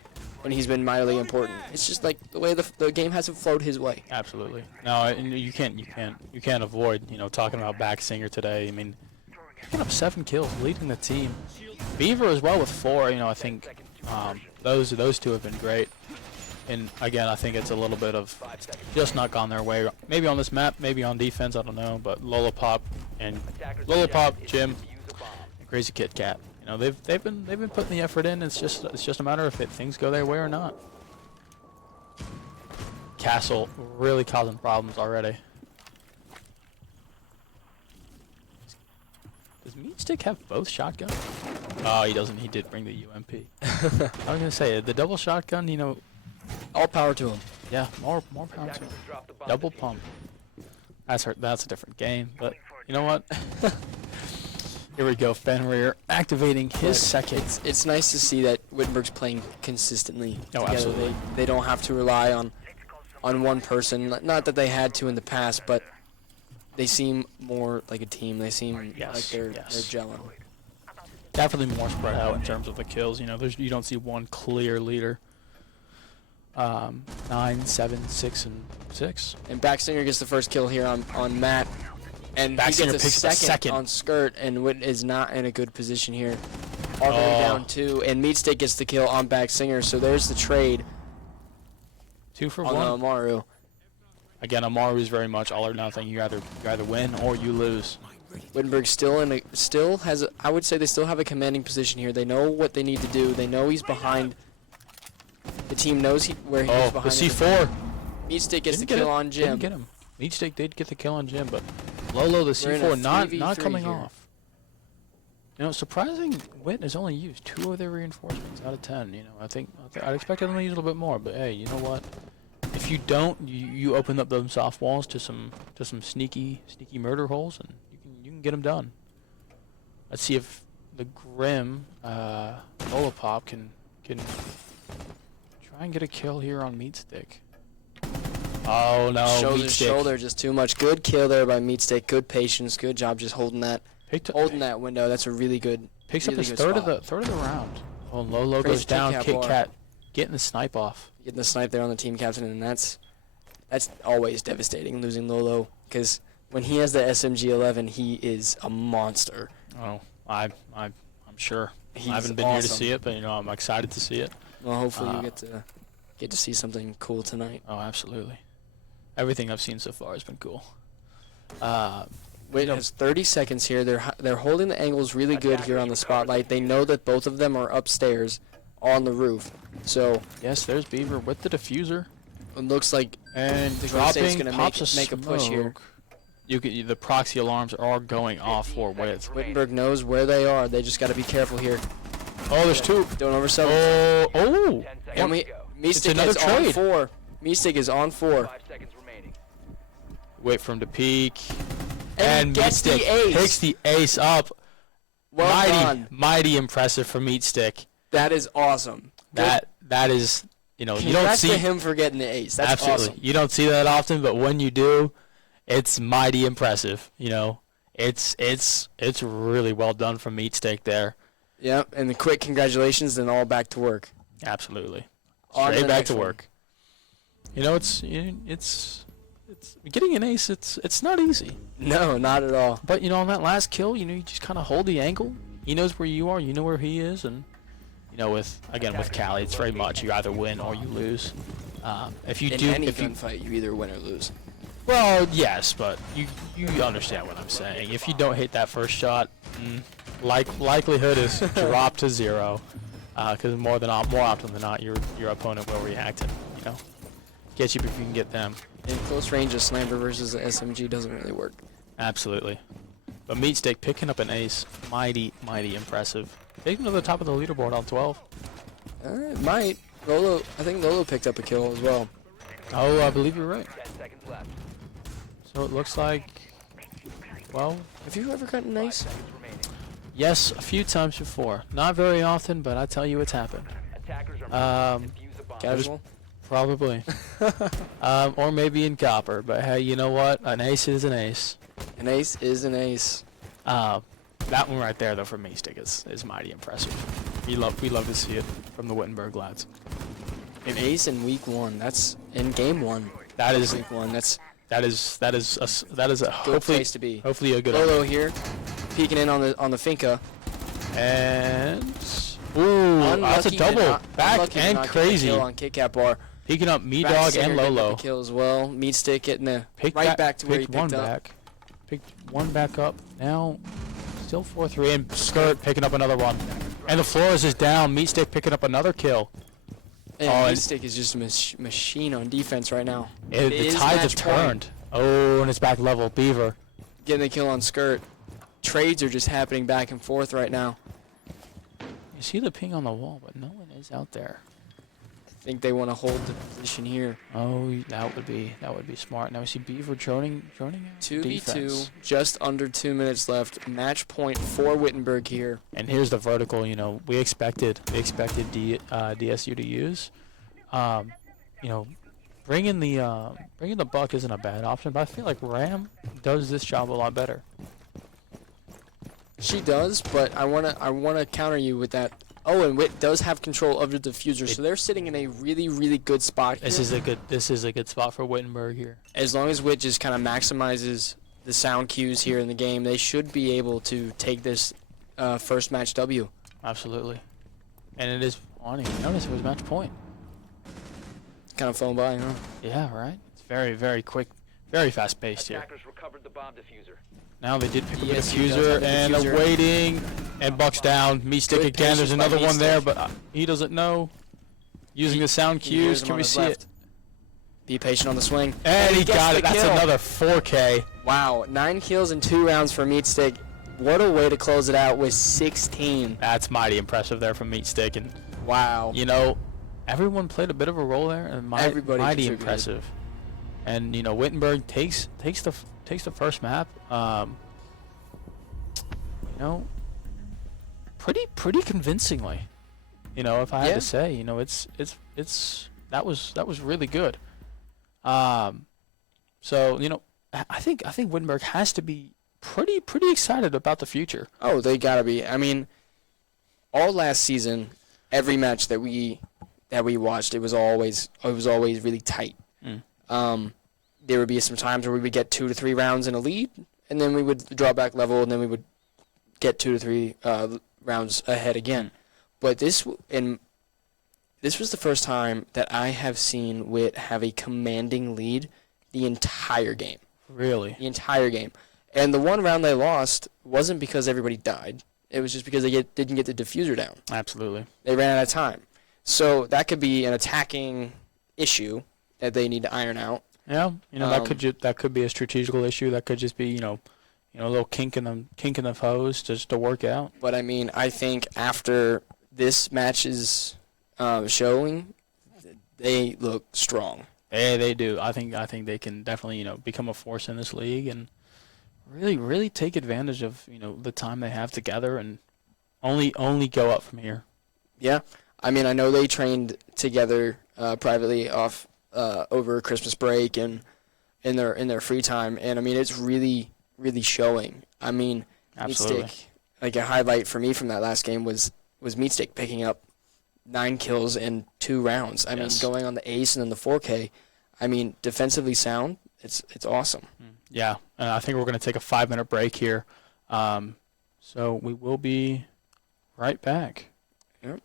and he's been mightily important. It's just like the way the game hasn't flowed his way. Absolutely. No, and you can't avoid, talking about Back Singer today. I mean, picking up 7 kills, leading the team. Beaver as well with 4. I think those two have been great. And again, I think it's a little bit of just not gone their way. Maybe on this map, maybe on defense, I don't know. But Lollipop, Jim, and Crazy Kit Kat. They've been putting the effort in. It's just a matter of if things go their way or not. Castle really causing problems already. Does Meat Stick have both shotguns? Oh, he doesn't. He did bring the UMP. I was gonna say the double shotgun. All power to him. Yeah, more power to him. Double pump. That's a different game. But you know what? Here we go. Fenrir activating his second. It's nice to see that Wittenberg's playing consistently together. Absolutely. They don't have to rely on one person. Not that they had to in the past, but they seem more like a team. They seem like they're gelling. Definitely more spread out in terms of the kills. You don't see one clear leader. 9, 7, 6, and 6. And Backsinger gets the first kill here on Matt. And Backsinger he gets picks a up second second. on Skirt, and Witt is not in a good position here. All the way down 2, and Meat Stick gets the kill on Backsinger, so there's the trade 2 for on 1. Amaru. Again, Amaru is very much all or nothing. You either win or you lose. Wittenberg still has I would say they still have a commanding position here. They know what they need to do. They know he's behind. The team knows where he's behind. Oh, the C4. Meat Stick gets Didn't the get kill it. on Jim. Didn't get him. Meat Stick did get the kill on Jim, but Lolo, the We're in a C4, not 3v3 coming here. off. Surprising, Witt has only used 2 of their reinforcements out of 10. I'd expected them to use a little bit more, but hey, you know what? If you don't, you open up those soft walls to some sneaky murder holes, and you can get them done. Let's see if the Grim Lollipop can try and get a kill here on Meat Stick. Oh no, Shows Meat his Stick. shoulder just too much. Good kill there by Meat Stick. Good patience. Good job just holding that window. That's a really good. Picks really up his good third spot. of the round. Oh, Lolo Crazy goes down. Kit Kat Kit bar. Kat getting the snipe off. Getting the snipe there on the team captain, and that's always devastating losing Lolo, because when he has the SMG-11, he is a monster. Oh, I'm sure. He's I haven't been here to awesome. see it, but I'm excited to see it. Well, hopefully you get to see something cool tonight. Oh, absolutely. Everything I've seen so far has been cool. Wait, has 30 seconds here. They're holding the angles really good here on the spotlight. They know that both of them are upstairs on the roof. So Yes, there's Beaver with the diffuser. it looks like And the dropping gonna pops make a push here. The proxy alarms are going off for Witt. Wittenberg knows where they are. They just got to be careful here. Oh, there's 2. Don't oversell it. Oh! And Mystic another is on trade. 4. Mystic is on 4. 5 seconds remaining. Wait for him to peek. And gets the Meat Stick ace. picks the ace up. Well done. Mighty impressive for Meat Stick. That is awesome. That is, you don't Congrats see to him for getting the ace. That's absolutely. awesome. You don't see that often, but when you do, it's mighty impressive. It's really well done from Meat Stick there. Yep, and the quick congratulations, then all back to work. Absolutely. On to Straight the back next to one. work. It's it's getting an ace. It's not easy. No, not at all. But on that last kill, you just kind of hold the angle. He knows where you are. You know where he is, and with Cali, it's very much you either win or you lose. If you In do, any if you gunfight, you either win or lose. well, yes, but you understand what I'm saying. If you don't hit that first shot, likelihood is dropped to 0. Because more often than not, your opponent will react and get you if you can get them. In close range, a sniper versus an SMG doesn't really work. Absolutely. But Meatstick picking up an ace, mighty impressive. Taking to the top of the leaderboard on 12. It might. I think Lolo picked up a kill as well. Oh, I believe you're right. 10 seconds left. So it looks like, well, Have you ever gotten an ace? Seconds remaining. yes, a few times before. Not very often, but I tell you it's happened. Attackers are moving to defuse a bomb. Casual? Probably. Or maybe in copper. But hey, you know what? An ace is an ace. An ace is an ace. That one right there, though, for Meatstick is mighty impressive. We love to see it from the Wittenberg lads. An ace in week 1. That's in game 1. That is Week 1. That's that is a good hopefully place to be. hopefully a good Lolo here, peeking in on the finca. and ooh, that's a Unlucky to double not- back unlucky to and not get the crazy. kill on Kit Kat bar. Picking up Me Back Dog sticker and getting Lolo. the kill as well. Meatstick getting the Picked right back to where he picked one picked up. back. Picked one back up. Now still 4-3 and Skirt picking up another one. And the Flores is down. Meatstick picking up another kill. And Oh, and- Meatstick is just a machine on defense right now. The is tides have match point. turned. Oh, and it's back level. Beaver. Getting the kill on Skirt. Trades are just happening back and forth right now. You see the ping on the wall, but no one is out there. I think they want to hold the position here. Oh, that would be smart. Now we see Beaver droning out 2v2, defense. just under 2 minutes left. Match point for Wittenberg here. And here's the vertical. We expected DSU to use. Bringing the buck isn't a bad option, but I feel like Ram does this job a lot better. She does, but I wanna counter you with that. Oh, and Wit does have control of the diffuser, so they're sitting in a really, really good spot here. This is a good spot for Wittenberg here. As long as Wit just kind of maximizes the sound cues here in the game, they should be able to take this first match W. Absolutely. And it is. I didn't even notice it was match point. It's kind of flown by, huh? Yeah, right. It's very, very quick, very fast paced here. Attackers recovered the bomb diffuser. Now they did pick up the Yes, he does diffuser, have the and diffuser. they're waiting, and Buck's down. Meatstick Good again. There's patience by another one there, Meatstick. but he doesn't know. Using the sound He hears cues, him can on we his see left. it? Be patient on the swing. And he gets got the it. That's kill. another 4K. Wow, 9 kills in 2 rounds for Meatstick. What a way to close it out with 16. That's mighty impressive there from Meatstick, and Wow. everyone played a bit of a role there, and Everybody mighty contributed. impressive. And Wittenberg takes the first map. Pretty convincingly. If I had Yeah. to say, that was really good. So I think Wittenberg has to be pretty excited about the future. Oh, they gotta be. I mean, all last season, every match that we watched, it was always really tight. There would be some times where we would get 2 to 3 rounds in a lead, and then we would draw back level, and then we would get 2 to 3 rounds ahead again. But this was the first time that I have seen Wit have a commanding lead the entire game. Really? The entire game. And the one round they lost wasn't because everybody died. It was just because they didn't get the diffuser down. Absolutely. They ran out of time. So that could be an attacking issue that they need to iron out. Yeah, that could be a strategical issue. That could just be a little kink in the hose just to work out. But I mean, I think after this match is showing, they look strong. Yeah, they do. I think they can definitely become a force in this league and really take advantage of the time they have together and only go up from here. Yeah, I mean, I know they trained together privately off over Christmas break and in their free time, and I mean, it's really showing. I mean, Absolutely. Meatstick, like a highlight for me from that last game was Meatstick picking up 9 kills in 2 rounds. I Yes. mean, going on the ace and then the 4K. I mean, defensively sound, it's awesome. Yeah, and I think we're going to take a 5-minute break here. So we will be right back. Yep.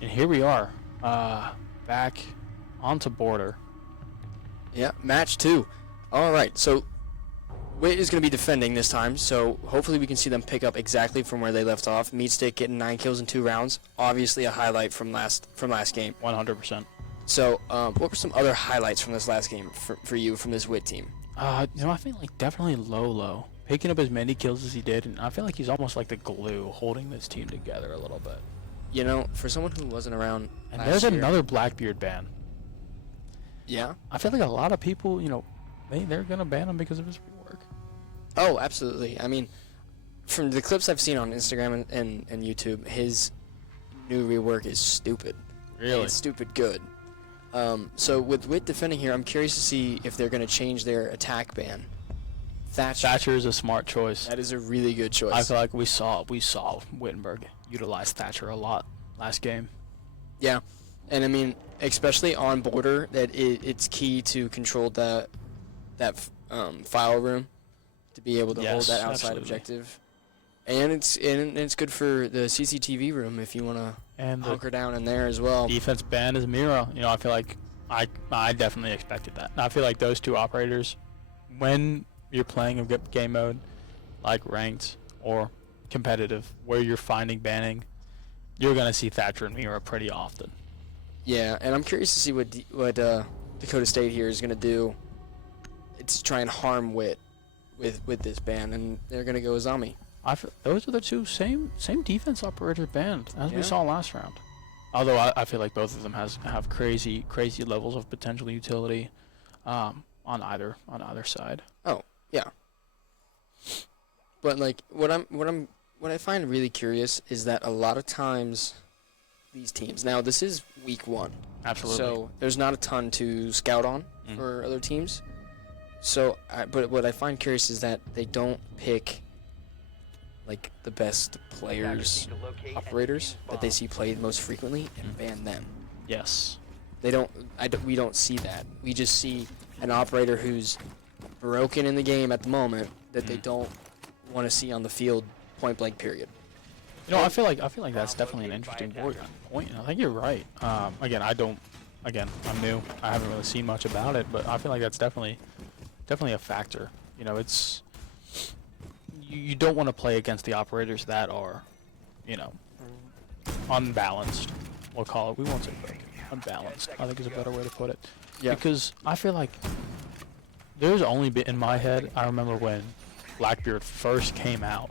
And here we are, back onto border. Yeah, match 2. All right, so Witt is going to be defending this time, so hopefully we can see them pick up exactly from where they left off. Meatstick getting 9 kills in 2 rounds, obviously a highlight from last game. 100%. So, what were some other highlights from this last game for you from this Witt team? I think like definitely Lolo picking up as many kills as he did, and I feel like he's almost like the glue holding this team together a little bit. You know, for someone who wasn't around And last there's year, another Blackbeard ban. Yeah. I feel like a lot of people, they're gonna ban him because of his rework. Oh, absolutely. I mean, from the clips I've seen on Instagram and YouTube, his new rework is stupid. Really? It's stupid good. So with Witt defending here, I'm curious to see if they're going to change their attack ban. Thatcher is a smart choice. That is a really good choice. I feel like we saw Wittenberg utilize Thatcher a lot last game. Yeah, and I mean, especially on border, that it's key to control that file room to be able to hold Yes, that outside absolutely. objective. And it's good for the CCTV room if you want to And the hunker down in there as well. defense ban is Mira. I feel like I definitely expected that. And I feel like those two operators, when you're playing a game mode like ranked or competitive, where you're finding banning, you're gonna see Thatcher and Mira pretty often. Yeah, and I'm curious to see what Dakota State here is going to do to try and harm Witt with this ban, and they're going to go Azami. Those are the two same defense operators banned as Yeah. we saw last round. Although I feel like both of them have crazy levels of potential utility on either side. Oh, yeah. But like what I find really curious is that a lot of times these teams, now this is week 1. Absolutely. So there's not a ton to scout on for other teams. So but what I find curious is that they don't pick like the best players, operators that they see played most frequently and ban them. Yes. We don't see that. We just see an operator who's broken in the game at the moment that they don't want to see on the field point blank period. I feel like that's definitely an interesting point. I think you're right. Again, I'm new. I haven't really seen much about it, but I feel like that's definitely a factor. It's you don't want to play against the operators that are, unbalanced. We'll call it. We won't say broken. Unbalanced, I think is a better way to put it. Yeah. Because I feel like there's only been in my head. I remember when Blackbeard first came out,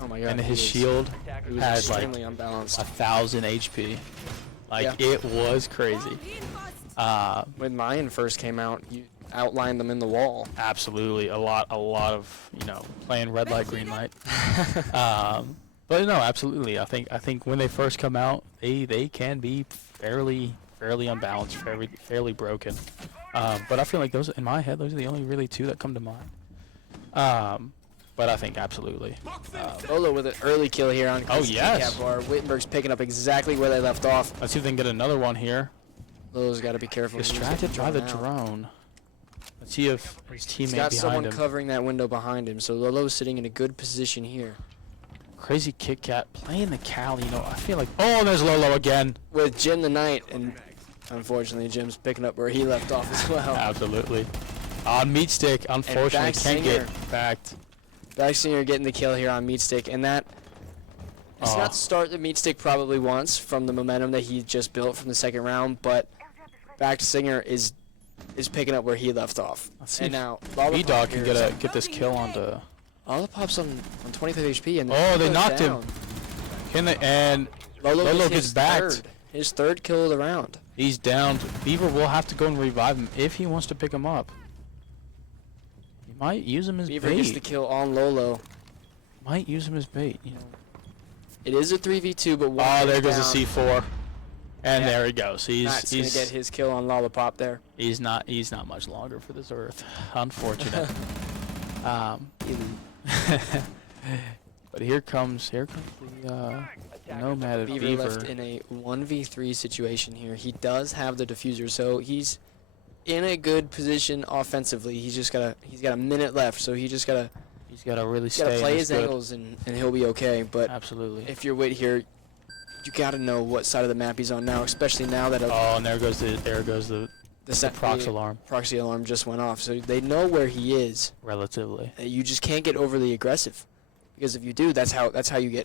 Oh my god. and his he shield was had extremely like unbalanced. 1,000 HP. Like Yeah. it was crazy. When Mayan first came out, you outlined them in the wall. Absolutely, a lot of playing red light, green light. But no, absolutely. I think when they first come out, they can be fairly unbalanced, fairly broken. But I feel like those in my head, those are the only really two that come to mind. But I think absolutely. Lolo with an early kill here on Oh, yes. Cap bar. Wittenberg's picking up exactly where they left off. Let's see if they can get another one here. Lolo's got to be careful. He's Distracted getting by the drawn out. drone. Let's see if his He's teammate got behind someone him. covering that window behind him, so Lolo's sitting in a good position here. Crazy Kit Kat playing the Cal. I feel like. Oh, there's Lolo again. With Jim the Knight, and unfortunately Jim's picking up where he left off as well. Absolutely. On meat stick, unfortunately, back can't Singer. get backed. Back Singer getting the kill here on Meatstick, and that it's Oh. not to start the Meatstick probably once from the momentum that he just built from the second round, but Back Singer is picking up where he left off. Let's see And if now B-Dog can here- get this kill onto. Lollipop's on 25 HP, and Oh, they goes knocked him. down. Can they? And Lolo Lolo gets gets backed. His third kill of the round. he's down. Beaver will have to go and revive him if he wants to pick him up. He might use him as Beaver gets the bait. kill on Lolo. Might use him as bait. It is a 3v2, but one Oh, there goes goes the down. C4. And Yeah. there he goes. Matt's gonna get his kill on Lollipop there. He's not much longer for this earth. Unfortunate. But here comes the nomad of Beaver Beaver. left in a 1v3 situation here. He does have the diffuser, so he's in a good position offensively. He's got a minute left, so he's gotta He's got to really stay. play in his good. angles and he'll be okay. But Absolutely. if you're Witt here, you got to know what side of the map he's on now, especially now that Oh, and there goes the prox the alarm. proxy alarm just went off. So they know where he is. Relatively. You just can't get overly aggressive, because if you do, that's how you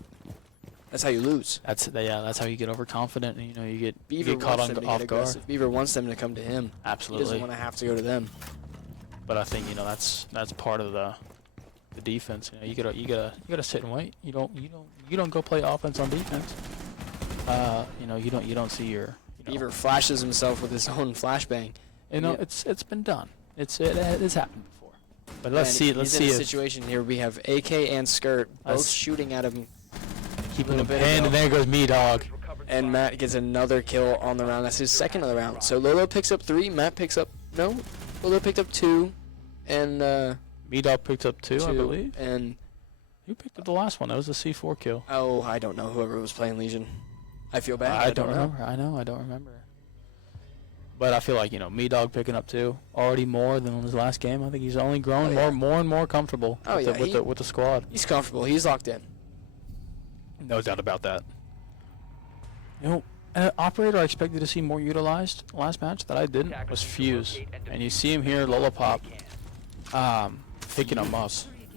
lose. That's how you get overconfident, and you get Beaver caught wants them to off get guard. aggressive. Beaver wants them to come to him. He Absolutely. doesn't want to have to go to them. But I think that's part of the defense. You gotta sit and wait. You don't go play offense on defense. You don't see your Beaver flashes himself with his own flashbang. It's been done. It has happened before. But let's see He's in a if situation here. We have AK and Skirt both Let's- shooting at him, keeping him bit pinned, ago. and there goes Me Dog. and Matt gets another kill on the round. That's his second of the round. So Lolo picks up 3. Matt picks up Lolo picked up 2, and Me Dog picked up 2, I 2, believe. and Who picked up the last one? That was a C4 kill. I don't know whoever was playing Legion. I feel bad. I don't remember. I don't remember. But I feel like Me Dog picking up 2 already more than his last game. I think he's only grown more and more comfortable with the squad. He's comfortable. He's locked in. No doubt about that. Operator I expected to see more utilized last match that I didn't was Fuse. And you see him here, Lollipop, picking him up.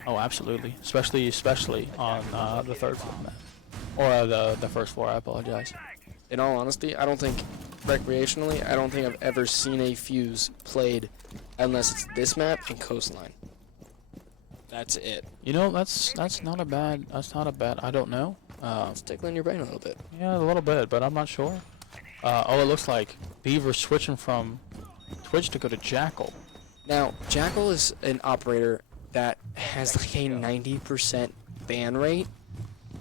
Oh, absolutely. Especially on the third floor map. Or the first floor, I apologize. In all honesty, I don't think recreationally, I don't think I've ever seen a Fuse played unless it's this map and Coastline. That's it. That's not a bad. I don't know. It's tickling your brain a little bit. Yeah, a little bit, but I'm not sure. It looks like Beaver switching from Twitch to go to Jackal. Now, Jackal is an operator that has like a 90% ban rate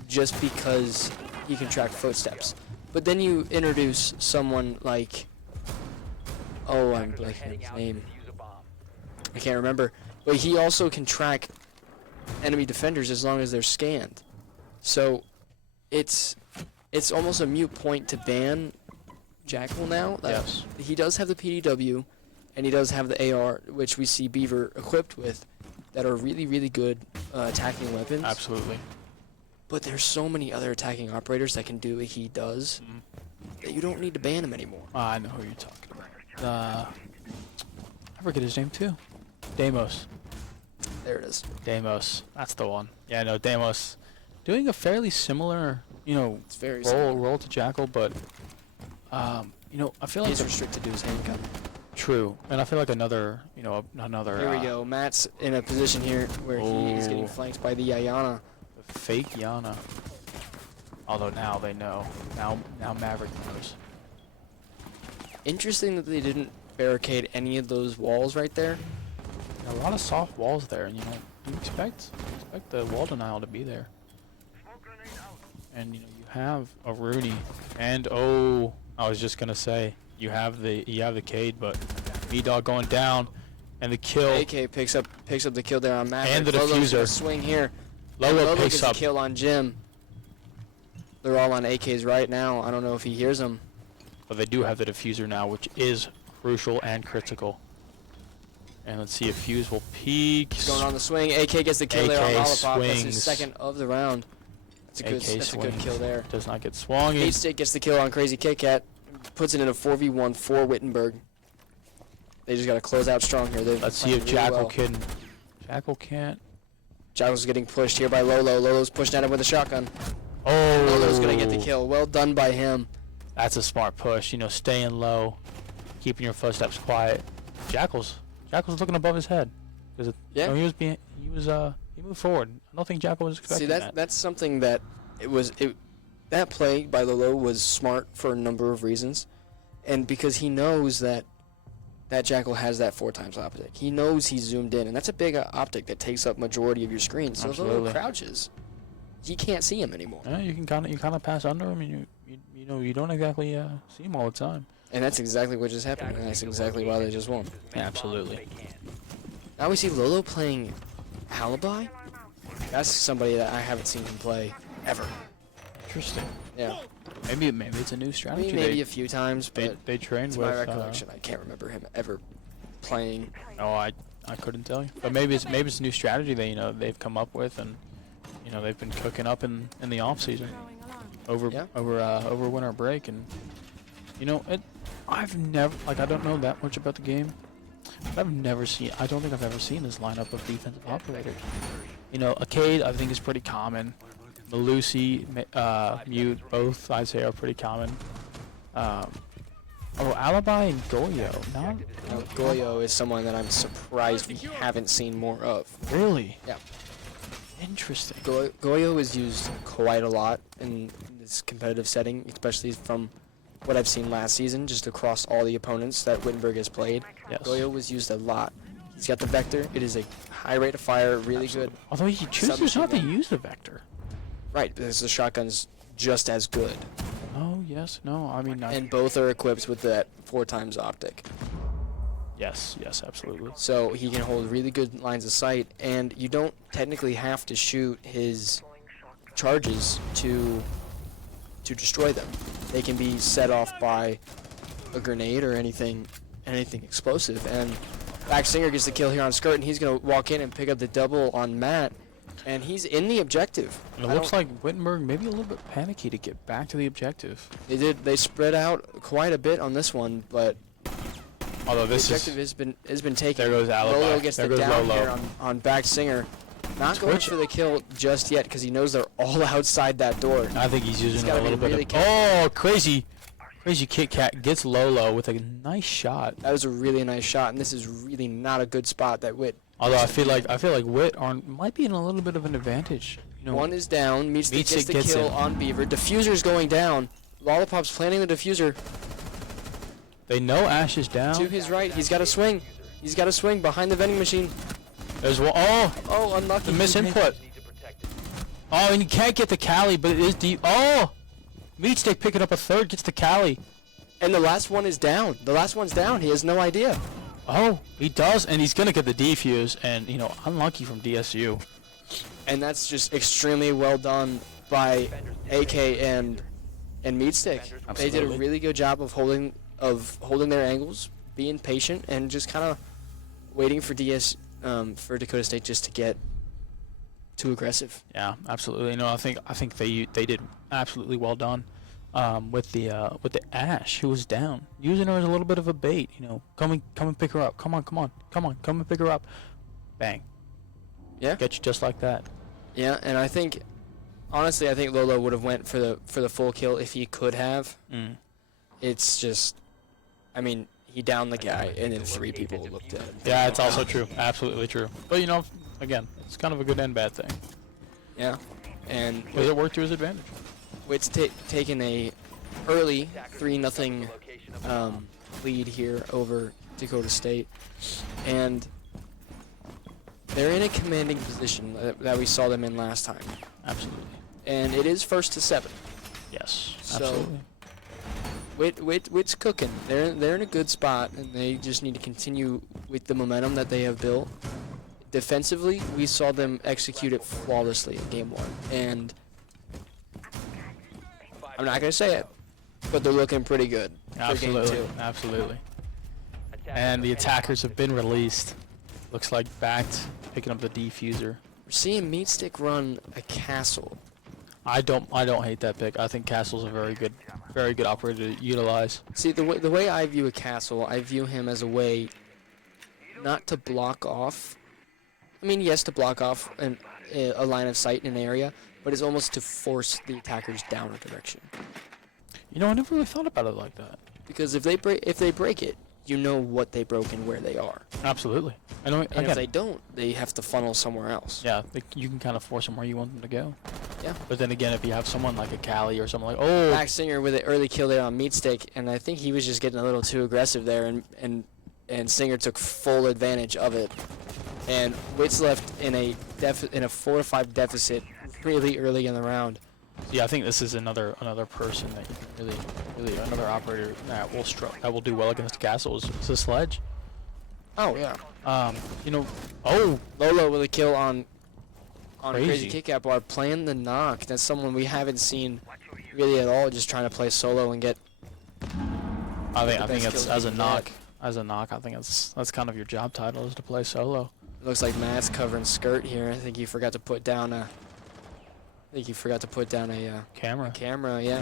just because he can track footsteps. But then you introduce someone like, I'm blanking on his name. I can't remember. But he also can track enemy defenders as long as they're scanned. So it's almost a moot point to ban Jackal now. Yes. He does have the PDW, and he does have the AR, which we see Beaver equipped with, that are really, really good attacking weapons. Absolutely. But there's so many other attacking operators that can do what he does that you don't need to ban him anymore. I know who you're talking about. I forget his name too. Deimos. There it is. Deimos. That's the one. Yeah, no, Deimos doing a fairly similar, It's very similar. role to Jackal, but I feel like He's restricted to his handgun. true, and I feel like another. Here we go. Matt's in a position here where he is getting flanked by the Ayana. The fake Yana. Although now they know. Now Maverick knows. Interesting that they didn't barricade any of those walls right there. A lot of soft walls there, and you expect the wall denial to be there. And you have a Rooney, and I was just gonna say you have the Cade, but B-Dog going down, and the kill. AK picks up the kill there on Maverick. And the Lolo's gonna diffuser. swing here. Lolo Gets picks a up. kill on Jim. They're all on AKs right now. I don't know if he hears them. But they do have the diffuser now, which is crucial and critical. And let's see if Fuse will peek. He's going on the swing. AK gets the kill there on AK Lollipop. That's his swings. second of the round. That's a good kill there. Does not get swung. Hate Stick gets the kill on Crazy Kit Kat. Puts it in a 4v1 for Wittenberg. They just got to close out strong here. Let's see if Jackal can. Jackal can't. Jackal's getting pushed here by Lolo. Lolo's pushed at him with a shotgun. Oh. Lolo's going to get the kill. Well done by him. That's a smart push. Staying low, keeping your footsteps quiet. Jackal's looking above his head. Yeah. He moved forward. I don't think Jackal was expecting that. That's something that that play by Lolo was smart for a number of reasons, and because he knows that Jackal has that 4x optic. He knows he's zoomed in, and that's a big optic that takes up majority of your screen. So if Lolo crouches, he can't see him anymore. Yeah, you kind of pass under him, and you don't exactly see him all the time. And that's exactly what just happened, and that's exactly why they just won. Yeah, absolutely. Now we see Lolo playing Alibi. That's somebody that I haven't seen him play ever. Interesting. Yeah. Maybe it's a new strategy. Maybe a few times, but they trained to with. my recollection, I can't remember him ever playing. No, I couldn't tell you. But maybe it's a new strategy that they've come up with, and they've been cooking up in the off season. over Yeah. over winter break, and you know I've never I don't know that much about the game. But I don't think I've ever seen this lineup of defensive operators. You know, Arcade I think is pretty common. Malusi, Mute, both I'd say are pretty common. Alibi and Goyo. Not Goyo is someone that I'm surprised we haven't seen more of. really. Yeah. Interesting. Goyo is used quite a lot in this competitive setting, especially from what I've seen last season, just across all the opponents that Wittenberg has played. Yes. Goyo was used a lot. He's got the Vector. It is a high rate of fire, really good. Although he chooses not to use the Vector. Right, because the shotgun's just as good. Oh yes, no. I mean, And both are equipped with that 4x optic. yes, absolutely. So he can hold really good lines of sight, and you don't technically have to shoot his charges to destroy them. They can be set off by a grenade or anything explosive. And Back Singer gets the kill here on Skirt, and he's going to walk in and pick up the double on Matt, and he's in the objective. And it looks like Wittenberg maybe a little bit panicky to get back to the objective. They spread out quite a bit on this one, but Although the this objective is has been taken. There goes Alibi. Lolo gets There the goes down Lolo. here on Back Singer. Not going Twitch. for the kill just yet because he knows they're all outside that door. I think he's using a gotta be little bit really of. careful. Oh, crazy Kit Kat gets Lolo with a nice shot. That was a really nice shot, and this is really not a good spot that Wit. Although I feel like Wit might be in a little bit of an advantage. You know, One is down, Meets Meets gets it, the gets kill him. on Beaver. Diffuser's going down. Lollipop's planting the diffuser they know Ash is down. to his right. He's got to swing. He's got to swing behind the vending machine. There's one. Oh, Oh, unlucky. the miss input. Need to protect it. Oh, and you can't get the Cali, but it is deep. Oh, Meatstick picking up a third, gets the Cali. And the last one is down. The last one's down. He has no idea. Oh, he does, and he's gonna get the defuse, and you know, unlucky from DSU. And that's just extremely well done by AK and Meatstick. They did a Absolutely. really good job of holding their angles, being patient, and just kind of waiting for for Dakota State just to get too aggressive. Yeah, absolutely. You know, I think they did absolutely well done with the Ash who was down, using her as a little bit of a bait. You know, come and pick her up. Come on, and pick her up. Bang. Yeah. Get you just like that. Yeah, and honestly, I think Lolo would have went for the full kill if he could have. Mm. It's just, I mean, he downed the guy, and then 3 people looked at him. Yeah, it's also true. Absolutely true. But you know, again, it's kind of a good and bad thing. Yeah, and Because it worked to his advantage. Witt's taken a early 3-0 lead here over Dakota State, and they're in a commanding position that we saw them in last time, Absolutely. and it is 1st to 7. Yes. So- Absolutely. Witt's cooking. They're in a good spot, and they just need to continue with the momentum that they have built. Defensively, we saw them execute it flawlessly in Game 1, and I'm not gonna say it, but they're looking pretty good for Game 2. Absolutely. Absolutely. And the attackers have been released. Looks like Backed picking up the defuser. We're seeing Meatstick run a castle. I don't hate that pick. I think Castle's a very good operator to utilize. See, the way I view a castle, I view him as a way not to block off. I mean, yes, to block off a line of sight in an area, but it's almost to force the attackers down a direction. You know, I never really thought about it like that. Because if they break it, you know what they broke and where they are. Absolutely. I know. And if Again, they don't, they have to funnel somewhere else. yeah, you can kind of force them where you want them to go. Yeah. But then again, if you have someone like a Cali or something like, oh, Back Singer with an early kill there on Meatstick, and I think he was just getting a little too aggressive there, and Singer took full advantage of it. And Witt's left in a 4-5 deficit really early in the round. yeah, I think this is another person that you can really another operator that will do well against Castle is a Sledge. Oh yeah. You know, oh, Lolo with a kill on Crazy Crazy. Kick Out Bar playing the knock. That's someone we haven't seen really at all, just trying to play solo and get. I think best it's kills as you a can knock. get. As a knock, I think that's kind of your job title is to play solo. Looks like Matt's covering Skirt here. I think he forgot to put down think he forgot to put down a Camera. camera. Yeah.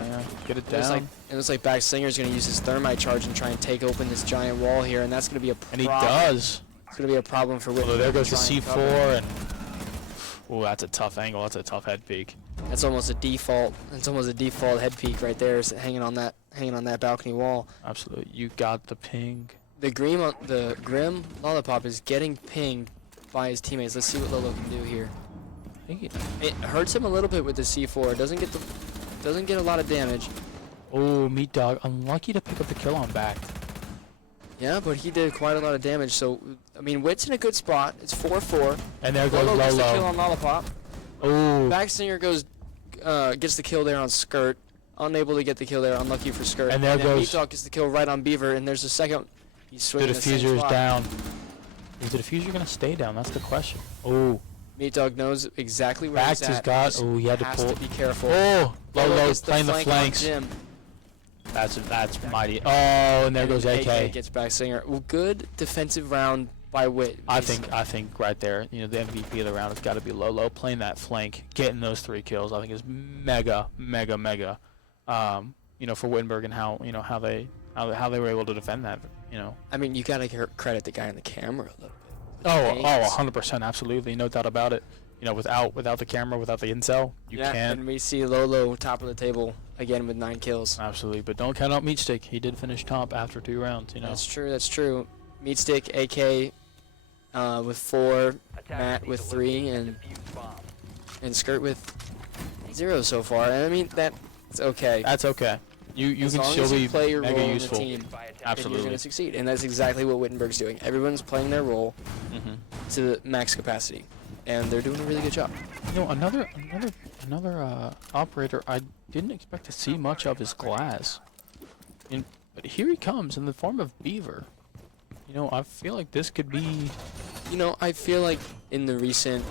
Get it It looks down. like Back Slinger's going to use his thermite charge and try and take open this giant wall here, and that's going to be a And problem. he does. It's going to be a problem for Whitman. Although there goes the to try and C4 cover. and. Oh, that's a tough angle. That's a tough head peek. That's almost a default. It's almost a default head peak right there, is hanging on that balcony wall. Absolutely. You got the ping. The Grim Lollipop is getting pinged by his teammates. Let's see what Lolo can do here. I think It hurts him a little bit with the C4. It doesn't get a lot of damage. Oh, Meat Dog. Unlucky to pick up the kill on back. Yeah, but he did quite a lot of damage. So, I mean, Witt's in a good spot. It's 4-4. And there goes Lolo gets the kill Lolo. on Lollipop. Oh, Backsinger gets the kill there on Skirt. Unable to get the kill there. Unlucky for Skirt. And there then goes- Meat Dog gets the kill right on Beaver. And there's a second. He's the swinging the same diffuser is spot. down. Is the diffuser going to stay down? That's the question. Oh, Meat Dog knows exactly where Bax he's has at. got. Just Oh, he had to has pull. to be careful. Oh, Lolo Lolo gets playing the flank on flanks. Jim. That's mighty. Oh, and there goes AK. Gets Backsinger. Well, good defensive round by Witt. I think right there, the MVP of the round has got to be Lolo playing that flank, getting those 3 kills. I think is mega. For Wittenberg and how they were able to defend that. I mean, you gotta credit the guy in the camera a little bit. Oh, 100%, absolutely, no doubt about it. Without the camera, without the intel, you Yeah, can't. and we see Lolo top of the table again with 9 kills. Absolutely, but don't count out Meatstick. He did finish top after 2 rounds. That's true. Meatstick, AK with 4, Matt with 3, and Skirt with 0 so far. And I mean, that's okay. That's okay. You As can long still as you be play your mega role useful. in the team, and you're Absolutely. going to succeed. And that's exactly what Wittenberg's doing. Everyone's playing their role to the max capacity, and they're doing a really good job. Another operator I didn't expect to see much of is Glass. But here he comes in the form of Beaver. I feel like this could be. I feel like in the recent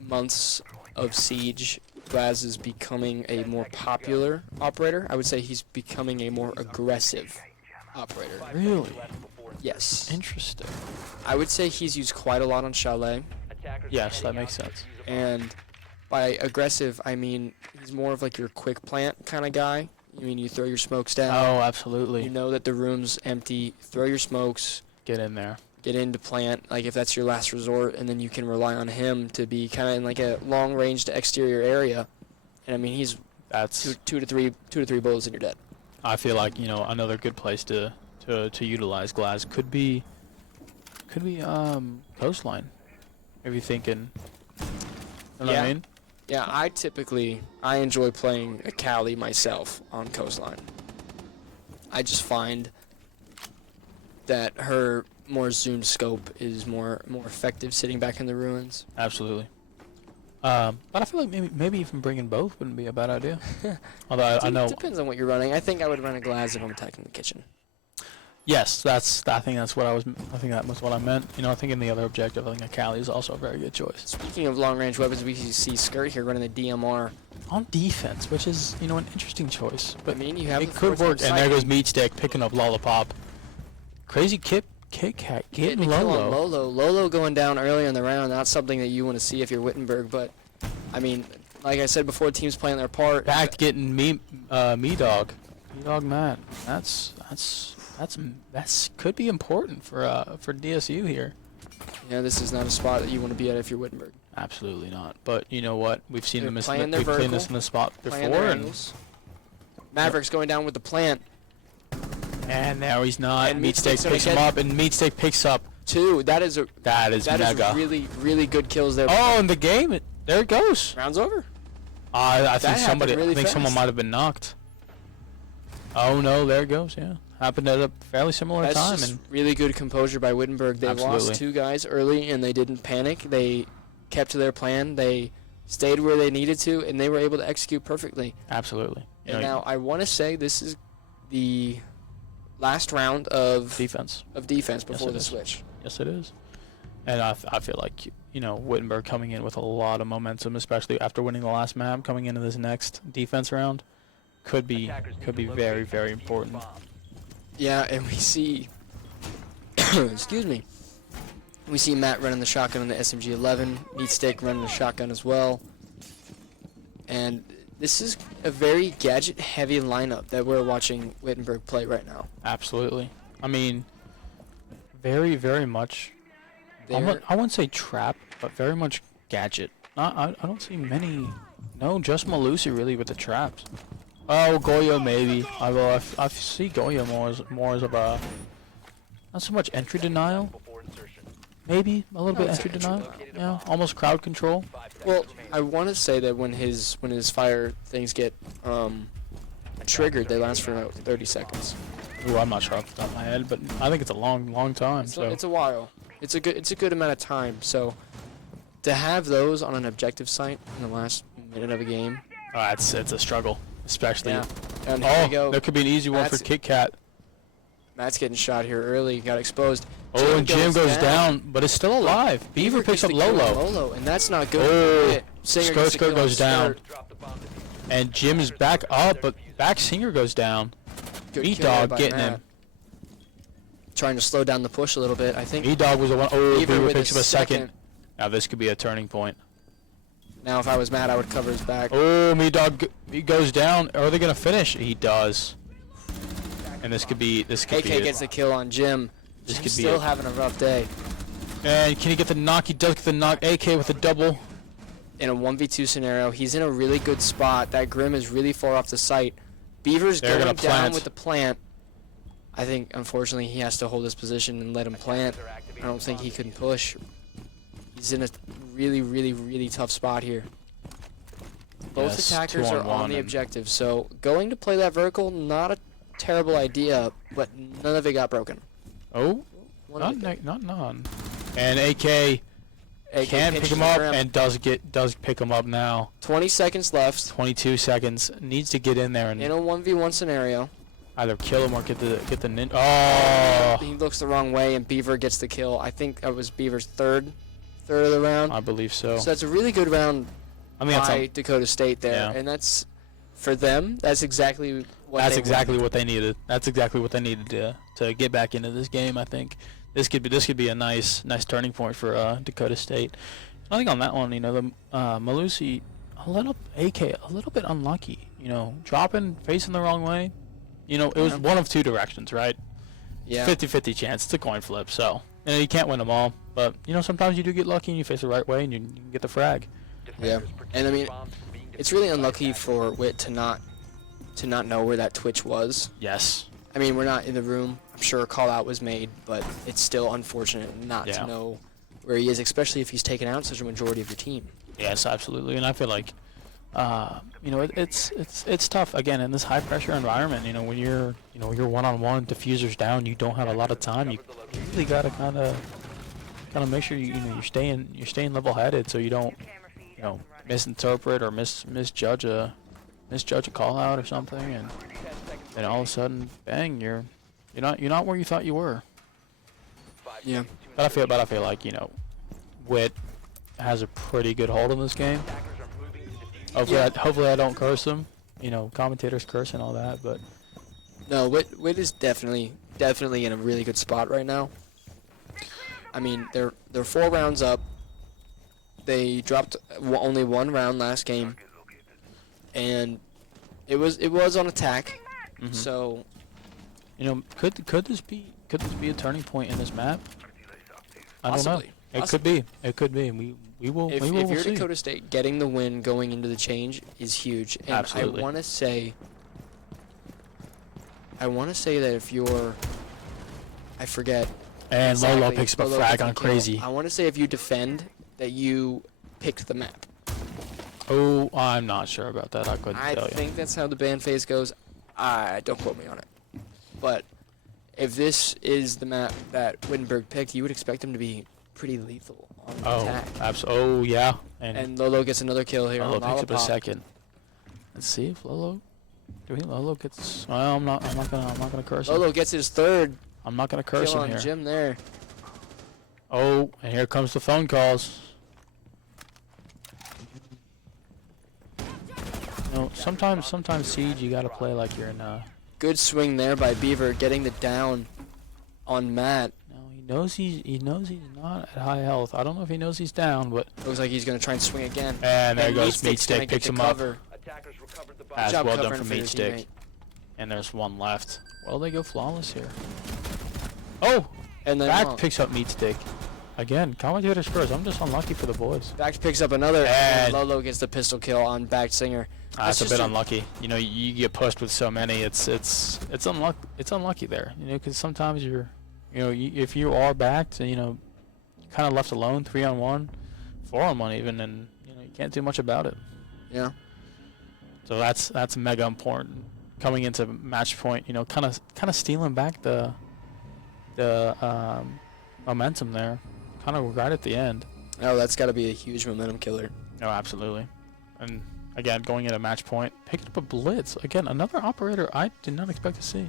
months of Siege, Glaz is becoming a more popular operator. I would say he's becoming a more aggressive operator. Really? Yes. Interesting. I would say he's used quite a lot on Chalet, Yes, that makes sense. and by aggressive, I mean he's more of like your quick plant kind of guy. You throw your smokes down. Oh, You absolutely. know that the room's empty. Throw your smokes. Get in there. Get into plant, like if that's your last resort, and then you can rely on him to be kind of in like a long-ranged exterior area. And I mean, he's That's. two to three bullets and you're dead. I feel like another good place to utilize Glass could be Coastline. If you're thinking. You know what I mean? Yeah, I enjoy playing a Cali myself on Coastline. I just find that her more zoomed scope is more effective sitting back in the ruins. Absolutely. But I feel like maybe even bringing both wouldn't be a bad idea. Although I know. Depends on what you're running. I think I would run a Glaz if I'm attacking the kitchen. Yes, I think that was what I meant. I think in the other objective, I think a Cali is also a very good choice. Speaking of long-range weapons, we see Skirt here running the DMR. On defense, which is an interesting choice, but I mean, you have it the could fourth work. And sight. there goes Meatstick picking up Lollipop. Crazy Kit Kat Getting getting a kill on Lolo. Lolo going down early in the round, not something that you want to see if you're Wittenberg, but I mean, like I said before, teams playing their part. Back getting me dog Matt. That's could be important for DSU here. Yeah, this is not a spot that you want to be at if you're Wittenberg. Absolutely not. But you know what? We've seen They're them we've playing their played this vertical, in the spot Playing before, their and angles. Maverick's going down with the plant. now he's not. And Meatstick Meatstick's gonna picks him get- up, and Meatstick picks up. 2. That is mega. really, really good kills there. Oh, and the game, there it goes. Round's over. I think happened really someone fast. might have been knocked. Oh no, there it goes. Yeah, happened at a fairly similar That's time, just and really good composure by Wittenberg. They Absolutely. lost 2 guys early, and they didn't panic. They kept to their plan. They stayed where they needed to, and they were able to execute perfectly. absolutely. And now I want to say this is the last round of defense. defense Yes, before it the is. switch. Yes, it is. And I feel like Wittenberg coming in with a lot of momentum, especially after winning the last map, coming into this next defense round, could be very, very important. Yeah, and we see, excuse me, we see Matt running the shotgun on the SMG-11, Meatstick running the shotgun as well. And this is a very gadget-heavy lineup that we're watching Wittenberg play right now. Absolutely. I mean, very, very much. I They're- wouldn't say trap, but very much gadget. I don't see many. No, just Malusi really with the traps. Oh, Goyo maybe. I see Goyo more as of a not so much entry denial. Before insertion. Maybe a little bit I'd say entry entry denial. Yeah, almost crowd control. 5 seconds Well, remaining. I want to say that when his fire things get triggered, they last for about 30 seconds. Ooh, I'm not sure off the top of my head, but I think it's a long time. It's, So it's a while. It's a good amount of time. So to have those on an objective site in the last minute of a game, it's a struggle, especially. yeah. And here we Oh, go. that could be an easy one for That's- Kit Kat. Matt's getting shot here early. Got exposed. Oh, and Jim goes down, but it's still alive. Beaver picks gets up the kill on Lolo, Lolo, and that's not good. Oh, Hit. Singer Skirt gets the Skirt kill on goes down. Skirt. Drop the bomb diffuser. and Jim is back up, but back Singer goes down. Good E kill there Dog by getting Matt. him. Trying to slow down the push a little bit. I think E Dog was the one. Oh, Beaver Beaver with picks a up a second. second. Now this could be a turning point. Now if I was Matt, I would cover his back. Oh, Me Dog he goes down. Are they gonna finish? He does. And this could be AK it. gets the kill on Jim. This Jim's could be still it. having a rough day. And can he get the knock? He does get the knock. AK with a double. In a 1v2 scenario, he's in a really good spot. That Grim is really far off the site. Beaver's They're going gonna down plant. with the plant. I think, unfortunately, he has to hold his position and let him plant. I don't think he can push. He's in a really, really, really tough spot here. Both Yes, attackers are 2-on-1 on the and- objective, so going to play that vertical, not a terrible idea, but none of it got broken. Oh, One of not it- none. And AK AK can pick pinches him the up Grim. and does pick him up now. 20 seconds left 22 seconds. Needs to get in there and in a 1v1 scenario. either kill him or get the nin. Oh, He looks the wrong way, and Beaver gets the kill. I think that was Beaver's third of the round. I believe so. So that's a really good round I mean, that's, by Dakota State there, Yeah. and that's for them. That's exactly what. that's they exactly what they needed. That's exactly what they needed to get back into this game. I think this could be a nice turning point for Dakota State. I think on that one, the Malusi a little bit unlucky. Dropping, facing the wrong way. It was Yeah. one of two directions, right? Yeah. 50-50 chance. It's a coin flip, so you can't win them all. But sometimes you do get lucky and you face the right way and you can get the frag. Yeah. Defenders protect And I mean, bombs from being It's really defused by unlucky attackers. for Wit to not know where that twitch was. Yes. I mean, we're not in the room. I'm sure a call out was made, but it's still unfortunate not Yeah. to know where he is, especially if he's taken out such a majority of your team. Yes, absolutely. And I feel like, it's tough again in this high pressure environment. When you're one-on-one, diffusers down, you don't have a lot of time. You really gotta kind of make sure you're staying level-headed so you don't misinterpret or misjudge a call out or something, and then all of a sudden, bang, you're not where you thought you were. Yeah. But I feel like Wit has a pretty good hold on this game. Attackers are moving to defuse. Hopefully I don't curse them. Commentators curse and all that, but No, Wit is definitely in a really good spot right now. I mean, they're 4 rounds up. They dropped only 1 round last game, and it was on attack. Mhm. So could this be a turning point in this map? I don't know. Possibly. It could be. It could be. We will. if we'll you're see. Dakota State, getting the win going into the change is huge. And Absolutely. I want to say that if you're, I forget. And Lolo exactly, picks up a Lolo frag gets the on kill. crazy. I want to say if you defend that you picked the map. Oh, I'm not sure about that. I couldn't I tell you. think that's how the ban phase goes. Don't quote me on it. But if this is the map that Wittenberg picked, you would expect him to be pretty lethal on Oh, attack. Oh, yeah. And Lolo gets another kill here Lolo on picks up a Lollipop. second. Let's see if Lolo. Do we think Lolo gets? Well, I'm not gonna curse him. Lolo gets his 3rd I'm not gonna curse kill him on here. Jim there. Oh, and here comes the phone calls. Sometimes Siege, you gotta play like you're in Good swing there by Beaver, getting the down on Matt. No, he he knows he's not at high health. I don't know if he knows he's down, but Looks like he's going to try and swing again. and there goes Meat Meat Stick's gonna Stick, get picks the him up. cover. Attackers recovered the bomb. Pass Job well done covering from for Meat your Stick. teammate. And there's one left. Well, they go flawless here. Oh, And then back picks up Meat Stick. Again, commentator Spurs. I'm just unlucky for the boys. Back picks up another, And- and Lolo gets the pistol kill on Back Singer. That's a just bit unlucky. You know, you get pushed with so many. It's unlucky there. You know, because sometimes if you are backed, and you're kind of left alone, 3-on-1, 4-on-1 even, and you can't do much about it. Yeah. So that's mega important coming into match point. Kind of stealing back the momentum there, kind of right at the end. Oh, that's got to be a huge momentum killer. Oh, absolutely. And again, going into match point, picking up a blitz. Again, another operator I did not expect to see.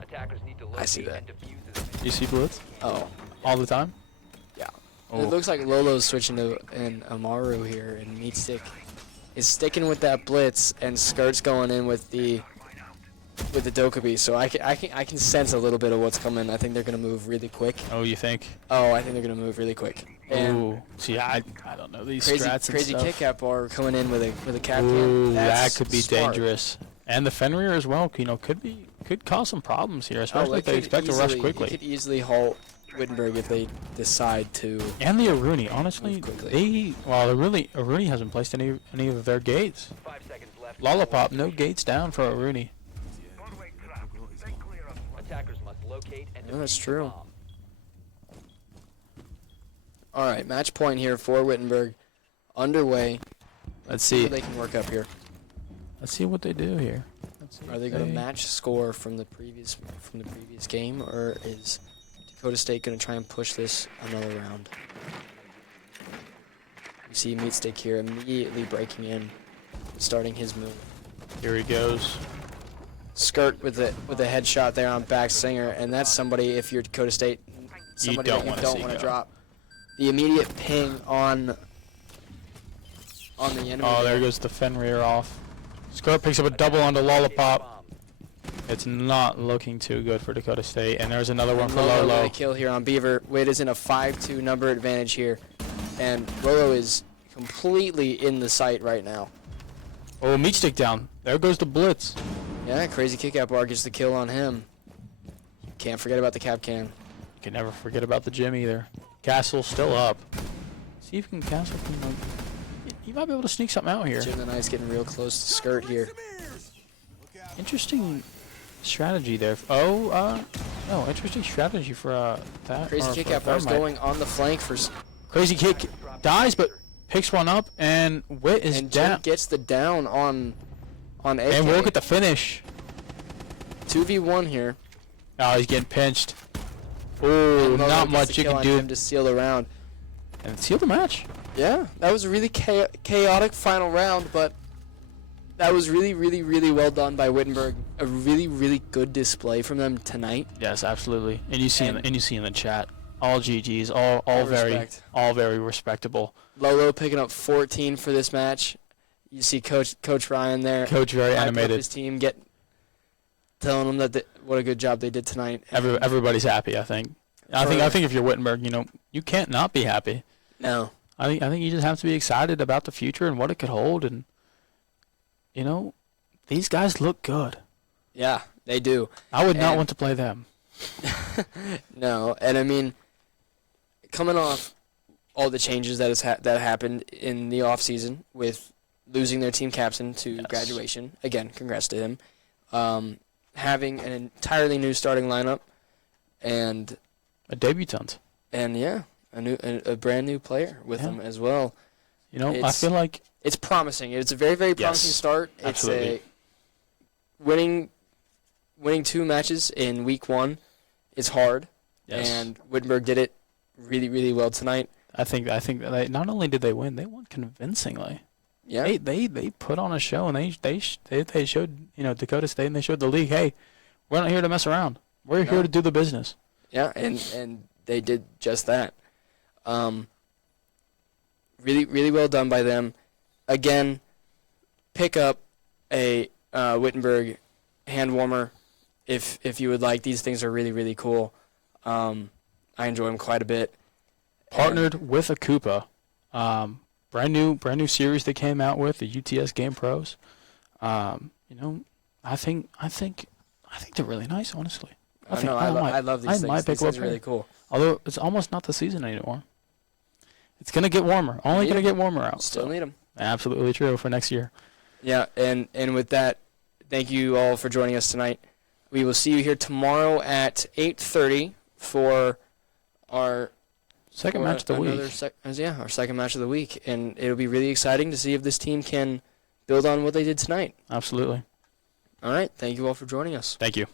Attackers need to I see locate that. and defuse this. You see blitz Oh, all the time? yeah. Oh. It looks like Lolo's switching to an Amaru here, and Meat Stick is sticking with that blitz, and Skirt's going in with the Dokkaebi. So I can sense a little bit of what's coming. I think they're gonna move really quick. Oh, you think? Oh, I think they're gonna move really quick. And Ooh. See, I don't know these crazy strats and crazy stuff. kick out bar coming in with a cap can. Ooh, That's that could be smart. dangerous. And the Fenrir as well, could cause some problems here, especially if they expect to rush It quickly. could easily halt Wittenberg if they decide to. And the Aruni, honestly, Move quickly. Aruni hasn't placed any of their gates. 5 seconds left. Lollipop, no gates down for Aruni. Attackers must locate and Yeah, that's defuse the true. bomb. All right, match point here for Wittenberg, underway. Let's See see. what they can work up here. Let's see what they do here. Are they going to match score from the previous game, or is Dakota State going to try and push this another round? You see Meat Stick here immediately breaking in, starting his move. Here he goes. Skirt with a headshot there on Back Singer, and that's somebody, if you're Dakota State, somebody don't that you wanna don't see want to go. drop. The immediate ping on the enemy. Oh, there goes the Fenrir off. Skirt picks up a double onto Lollipop. It's not looking too good for Dakota State. And there's another one for Lolo with Lolo. a kill here on Beaver. Wade is in a 5-2 number advantage here, and Lolo is completely in the sight right now. Oh, Meat Stick down. There goes the blitz. Yeah, crazy kick out bar gets the kill on him. Can't forget about the cap can. You can never forget about the gym either. Castle still up. See if Castle can. He might be able to sneak something out here. Jim the Knight's getting real close to Skirt here. Interesting strategy there. Oh, no, interesting strategy for that. Crazy or kick for out bar is Thermite. going on the flank for, Crazy kick dies, but picks one up, and Wit is and Jim down. gets the down on AK. And we'll get the finish. 2v1 here. Oh, he's getting pinched. Oh, And Lolo not gets much the you kill can on do. Jim to seal the round. And seal the match. Yeah, that was a really chaotic final round, but that was really, really, really well done by Wittenberg. A really, really good display from them tonight. Yes, absolutely. And you see And- in the chat, all GGs, all respect. very respectable. Lolo picking up 14 for this match. You see Coach Ryan there. Coach very hyping up animated. his team, telling them that what a good job they did tonight. Everybody's happy, I think. I think if you're Wittenberg, you can't not be happy. No. I think you just have to be excited about the future and what it could hold, and these guys look good. Yeah, they do. I would not And- want to play them. No, and I mean, coming off all the changes that happened in the off season with losing their team captain to Yes. graduation. Again, congrats to him. Having an entirely new starting lineup, and A debutant. yeah, a brand new player with Yeah. them as well. I It's- feel like It's promising. It's a very, very promising Yes, start. absolutely. It's winning 2 matches in week 1 is hard, and Wittenberg did it really, really well tonight. I think that not only did they win, they won convincingly. Yeah, They put on a show, and they showed Dakota State, and they showed the league, hey, we're not here to mess around. We're No. here to do the business. yeah, and they did just that. Really, really well done by them. Again, pick up a Wittenberg hand warmer if you would like. These things are really, really cool. I enjoy them quite a bit. Partnered with a Koopa. Brand new series they came out with, the UTS Game Pros. I think they're really nice, honestly. I love these things. might pick These one things are really cool. Although it's almost not the season anymore. It's gonna get warmer. Only gonna get warmer out. Still need them. Absolutely true for next year. Yeah, and with that, thank you all for joining us tonight. We will see you here tomorrow at 8:30 for our Second match of the week. Our second match of the week, and it'll be really exciting to see if this team can build on what they did tonight. Absolutely. All right, thank you all for joining us. Thank you.